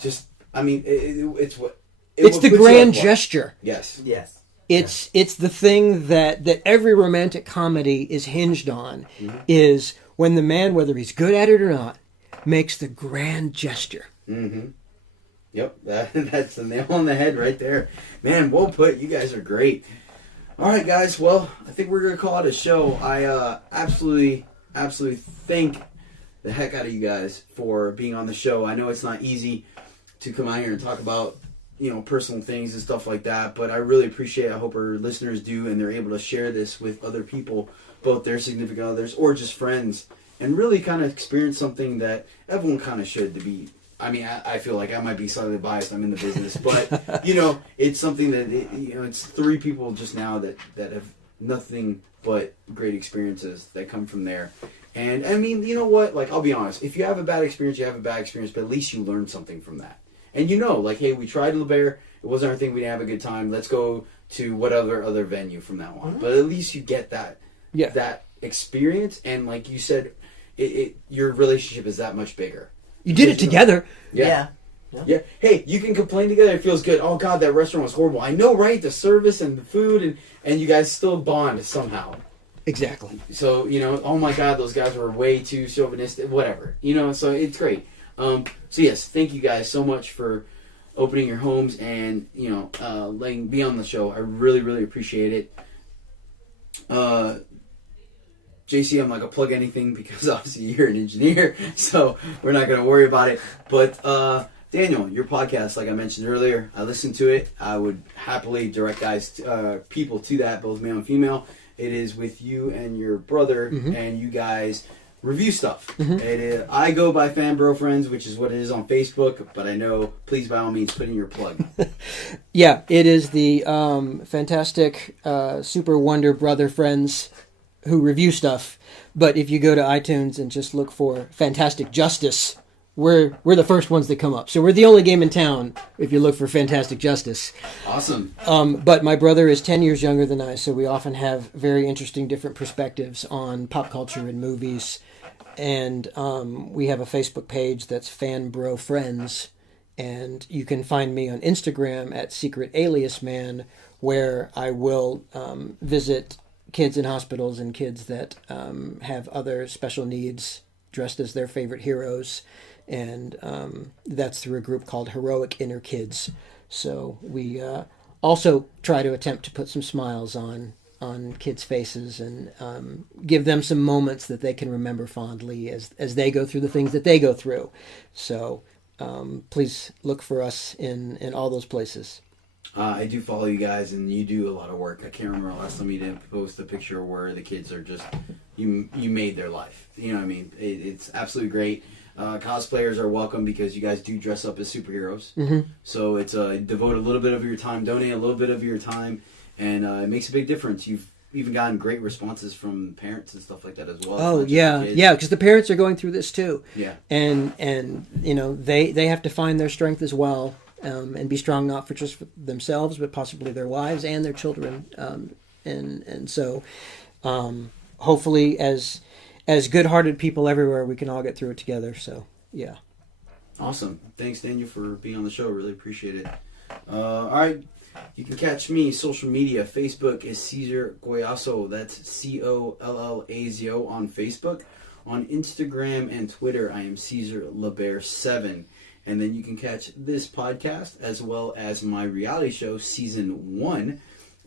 just, I mean, it's what... It's the grand gesture. Yes. Yes. It's the thing that every romantic comedy is hinged on, is when the man, whether he's good at it or not, makes the grand gesture. Mm-hmm. Yep, that's the nail on the head right there. Man, well put. You guys are great. All right, guys. Well, I think we're going to call it a show. I absolutely thank the heck out of you guys for being on the show. I know it's not easy to come out here and talk about personal things and stuff like that, but I really appreciate it. I hope our listeners do, and they're able to share this with other people, both their significant others or just friends, and really kind of experience something that everyone kind of should. To be, I mean, I feel like I might be slightly biased. I'm in the business, but it's something that it's 3 people just now that have nothing but great experiences that come from there. And I mean, you know what? Like, I'll be honest. If you have a bad experience, you have a bad experience, but at least you learn something from that. And like, hey, we tried LaBare. It wasn't our thing. We didn't have a good time. Let's go to whatever other venue from now on. But at least you get that experience. And like you said, your relationship is that much bigger. You did it together. Yeah. Hey, you can complain together. It feels good. Oh, God, that restaurant was horrible. I know, right? The service and the food. And you guys still bond somehow. Exactly. So, oh, my God, those guys were way too chauvinistic. Whatever. So it's great. So yes, thank you guys so much for opening your homes and letting me on the show. I really, really appreciate it. JC, I'm not gonna plug anything because obviously you're an engineer, so we're not gonna worry about it. But Daniel, your podcast, like I mentioned earlier, I listened to it. I would happily direct people to that, both male and female. It is with you and your brother, and you guys review stuff. I go by Fan Bro Friends, which is what it is on Facebook, but I know, please by all means put in your plug. Yeah, it is the fantastic Super Wonder Brother Friends who review stuff. But if you go to iTunes and just look for Fantastic Justice, we're the first ones that come up. So we're the only game in town if you look for Fantastic Justice. Awesome. But my brother is 10 years younger than I, so we often have very interesting different perspectives on pop culture and movies. And we have a Facebook page that's Fan Bro Friends, and you can find me on Instagram at Secret Alias Man, where I will visit kids in hospitals and kids that have other special needs, dressed as their favorite heroes, and that's through a group called Heroic Inner Kids. So we also try to attempt to put some smiles on kids' faces and give them some moments that they can remember fondly as they go through the things that they go through. So please look for us in all those places. I do follow you guys, and you do a lot of work. I can't remember last time you didn't post a picture where the kids are just, you made their life. You know what I mean? It's absolutely great. Cosplayers are welcome because you guys do dress up as superheroes. So it's devote a little bit of your time, donate a little bit of your time, and it makes a big difference. You've even gotten great responses from parents and stuff like that as well. Oh yeah, because the parents are going through this too. Yeah, and they have to find their strength as well, and be strong not for just for themselves, but possibly their wives and their children. And so hopefully, as good-hearted people everywhere, we can all get through it together. So yeah. Awesome. Thanks, Daniel, for being on the show. Really appreciate it. All right. You can catch me social media. Facebook is Cesar Goyazo. That's COLLAZO on Facebook. On Instagram and Twitter, I am Cesar LaBare 7. And then you can catch this podcast as well as my reality show, Season 1,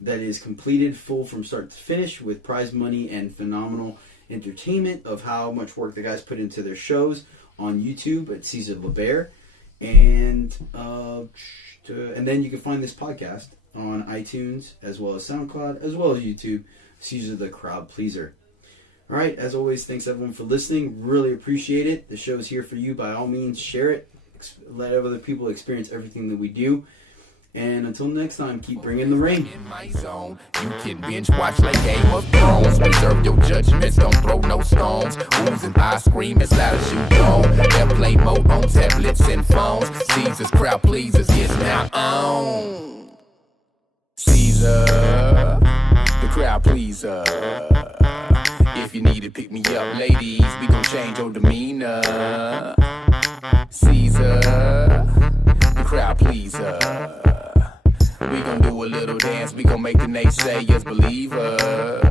that is completed full from start to finish with prize money and phenomenal entertainment of how much work the guys put into their shows on YouTube at Cesar LaBare. And then you can find this podcast on iTunes, as well as SoundCloud, as well as YouTube. Caesar the Crowd Pleaser. All right, as always, thanks everyone for listening. Really appreciate it. The show is here for you. By all means, share it. Let other people experience everything that we do. And until next time, keep bringing the rain. In my zone, you can binge watch like Game of Thrones. Reserve your judgments, don't throw no stones. Oohs and I scream as loud as you don't. Airplane mode on tablets and phones. Caesar's Crowd Pleasers is now on. Caesar, the Crowd Pleaser. If you need to pick me up, ladies, we gon' change your demeanor. Caesar, the Crowd Pleaser. We gon' do a little dance, we gon' make the naysayers believe us.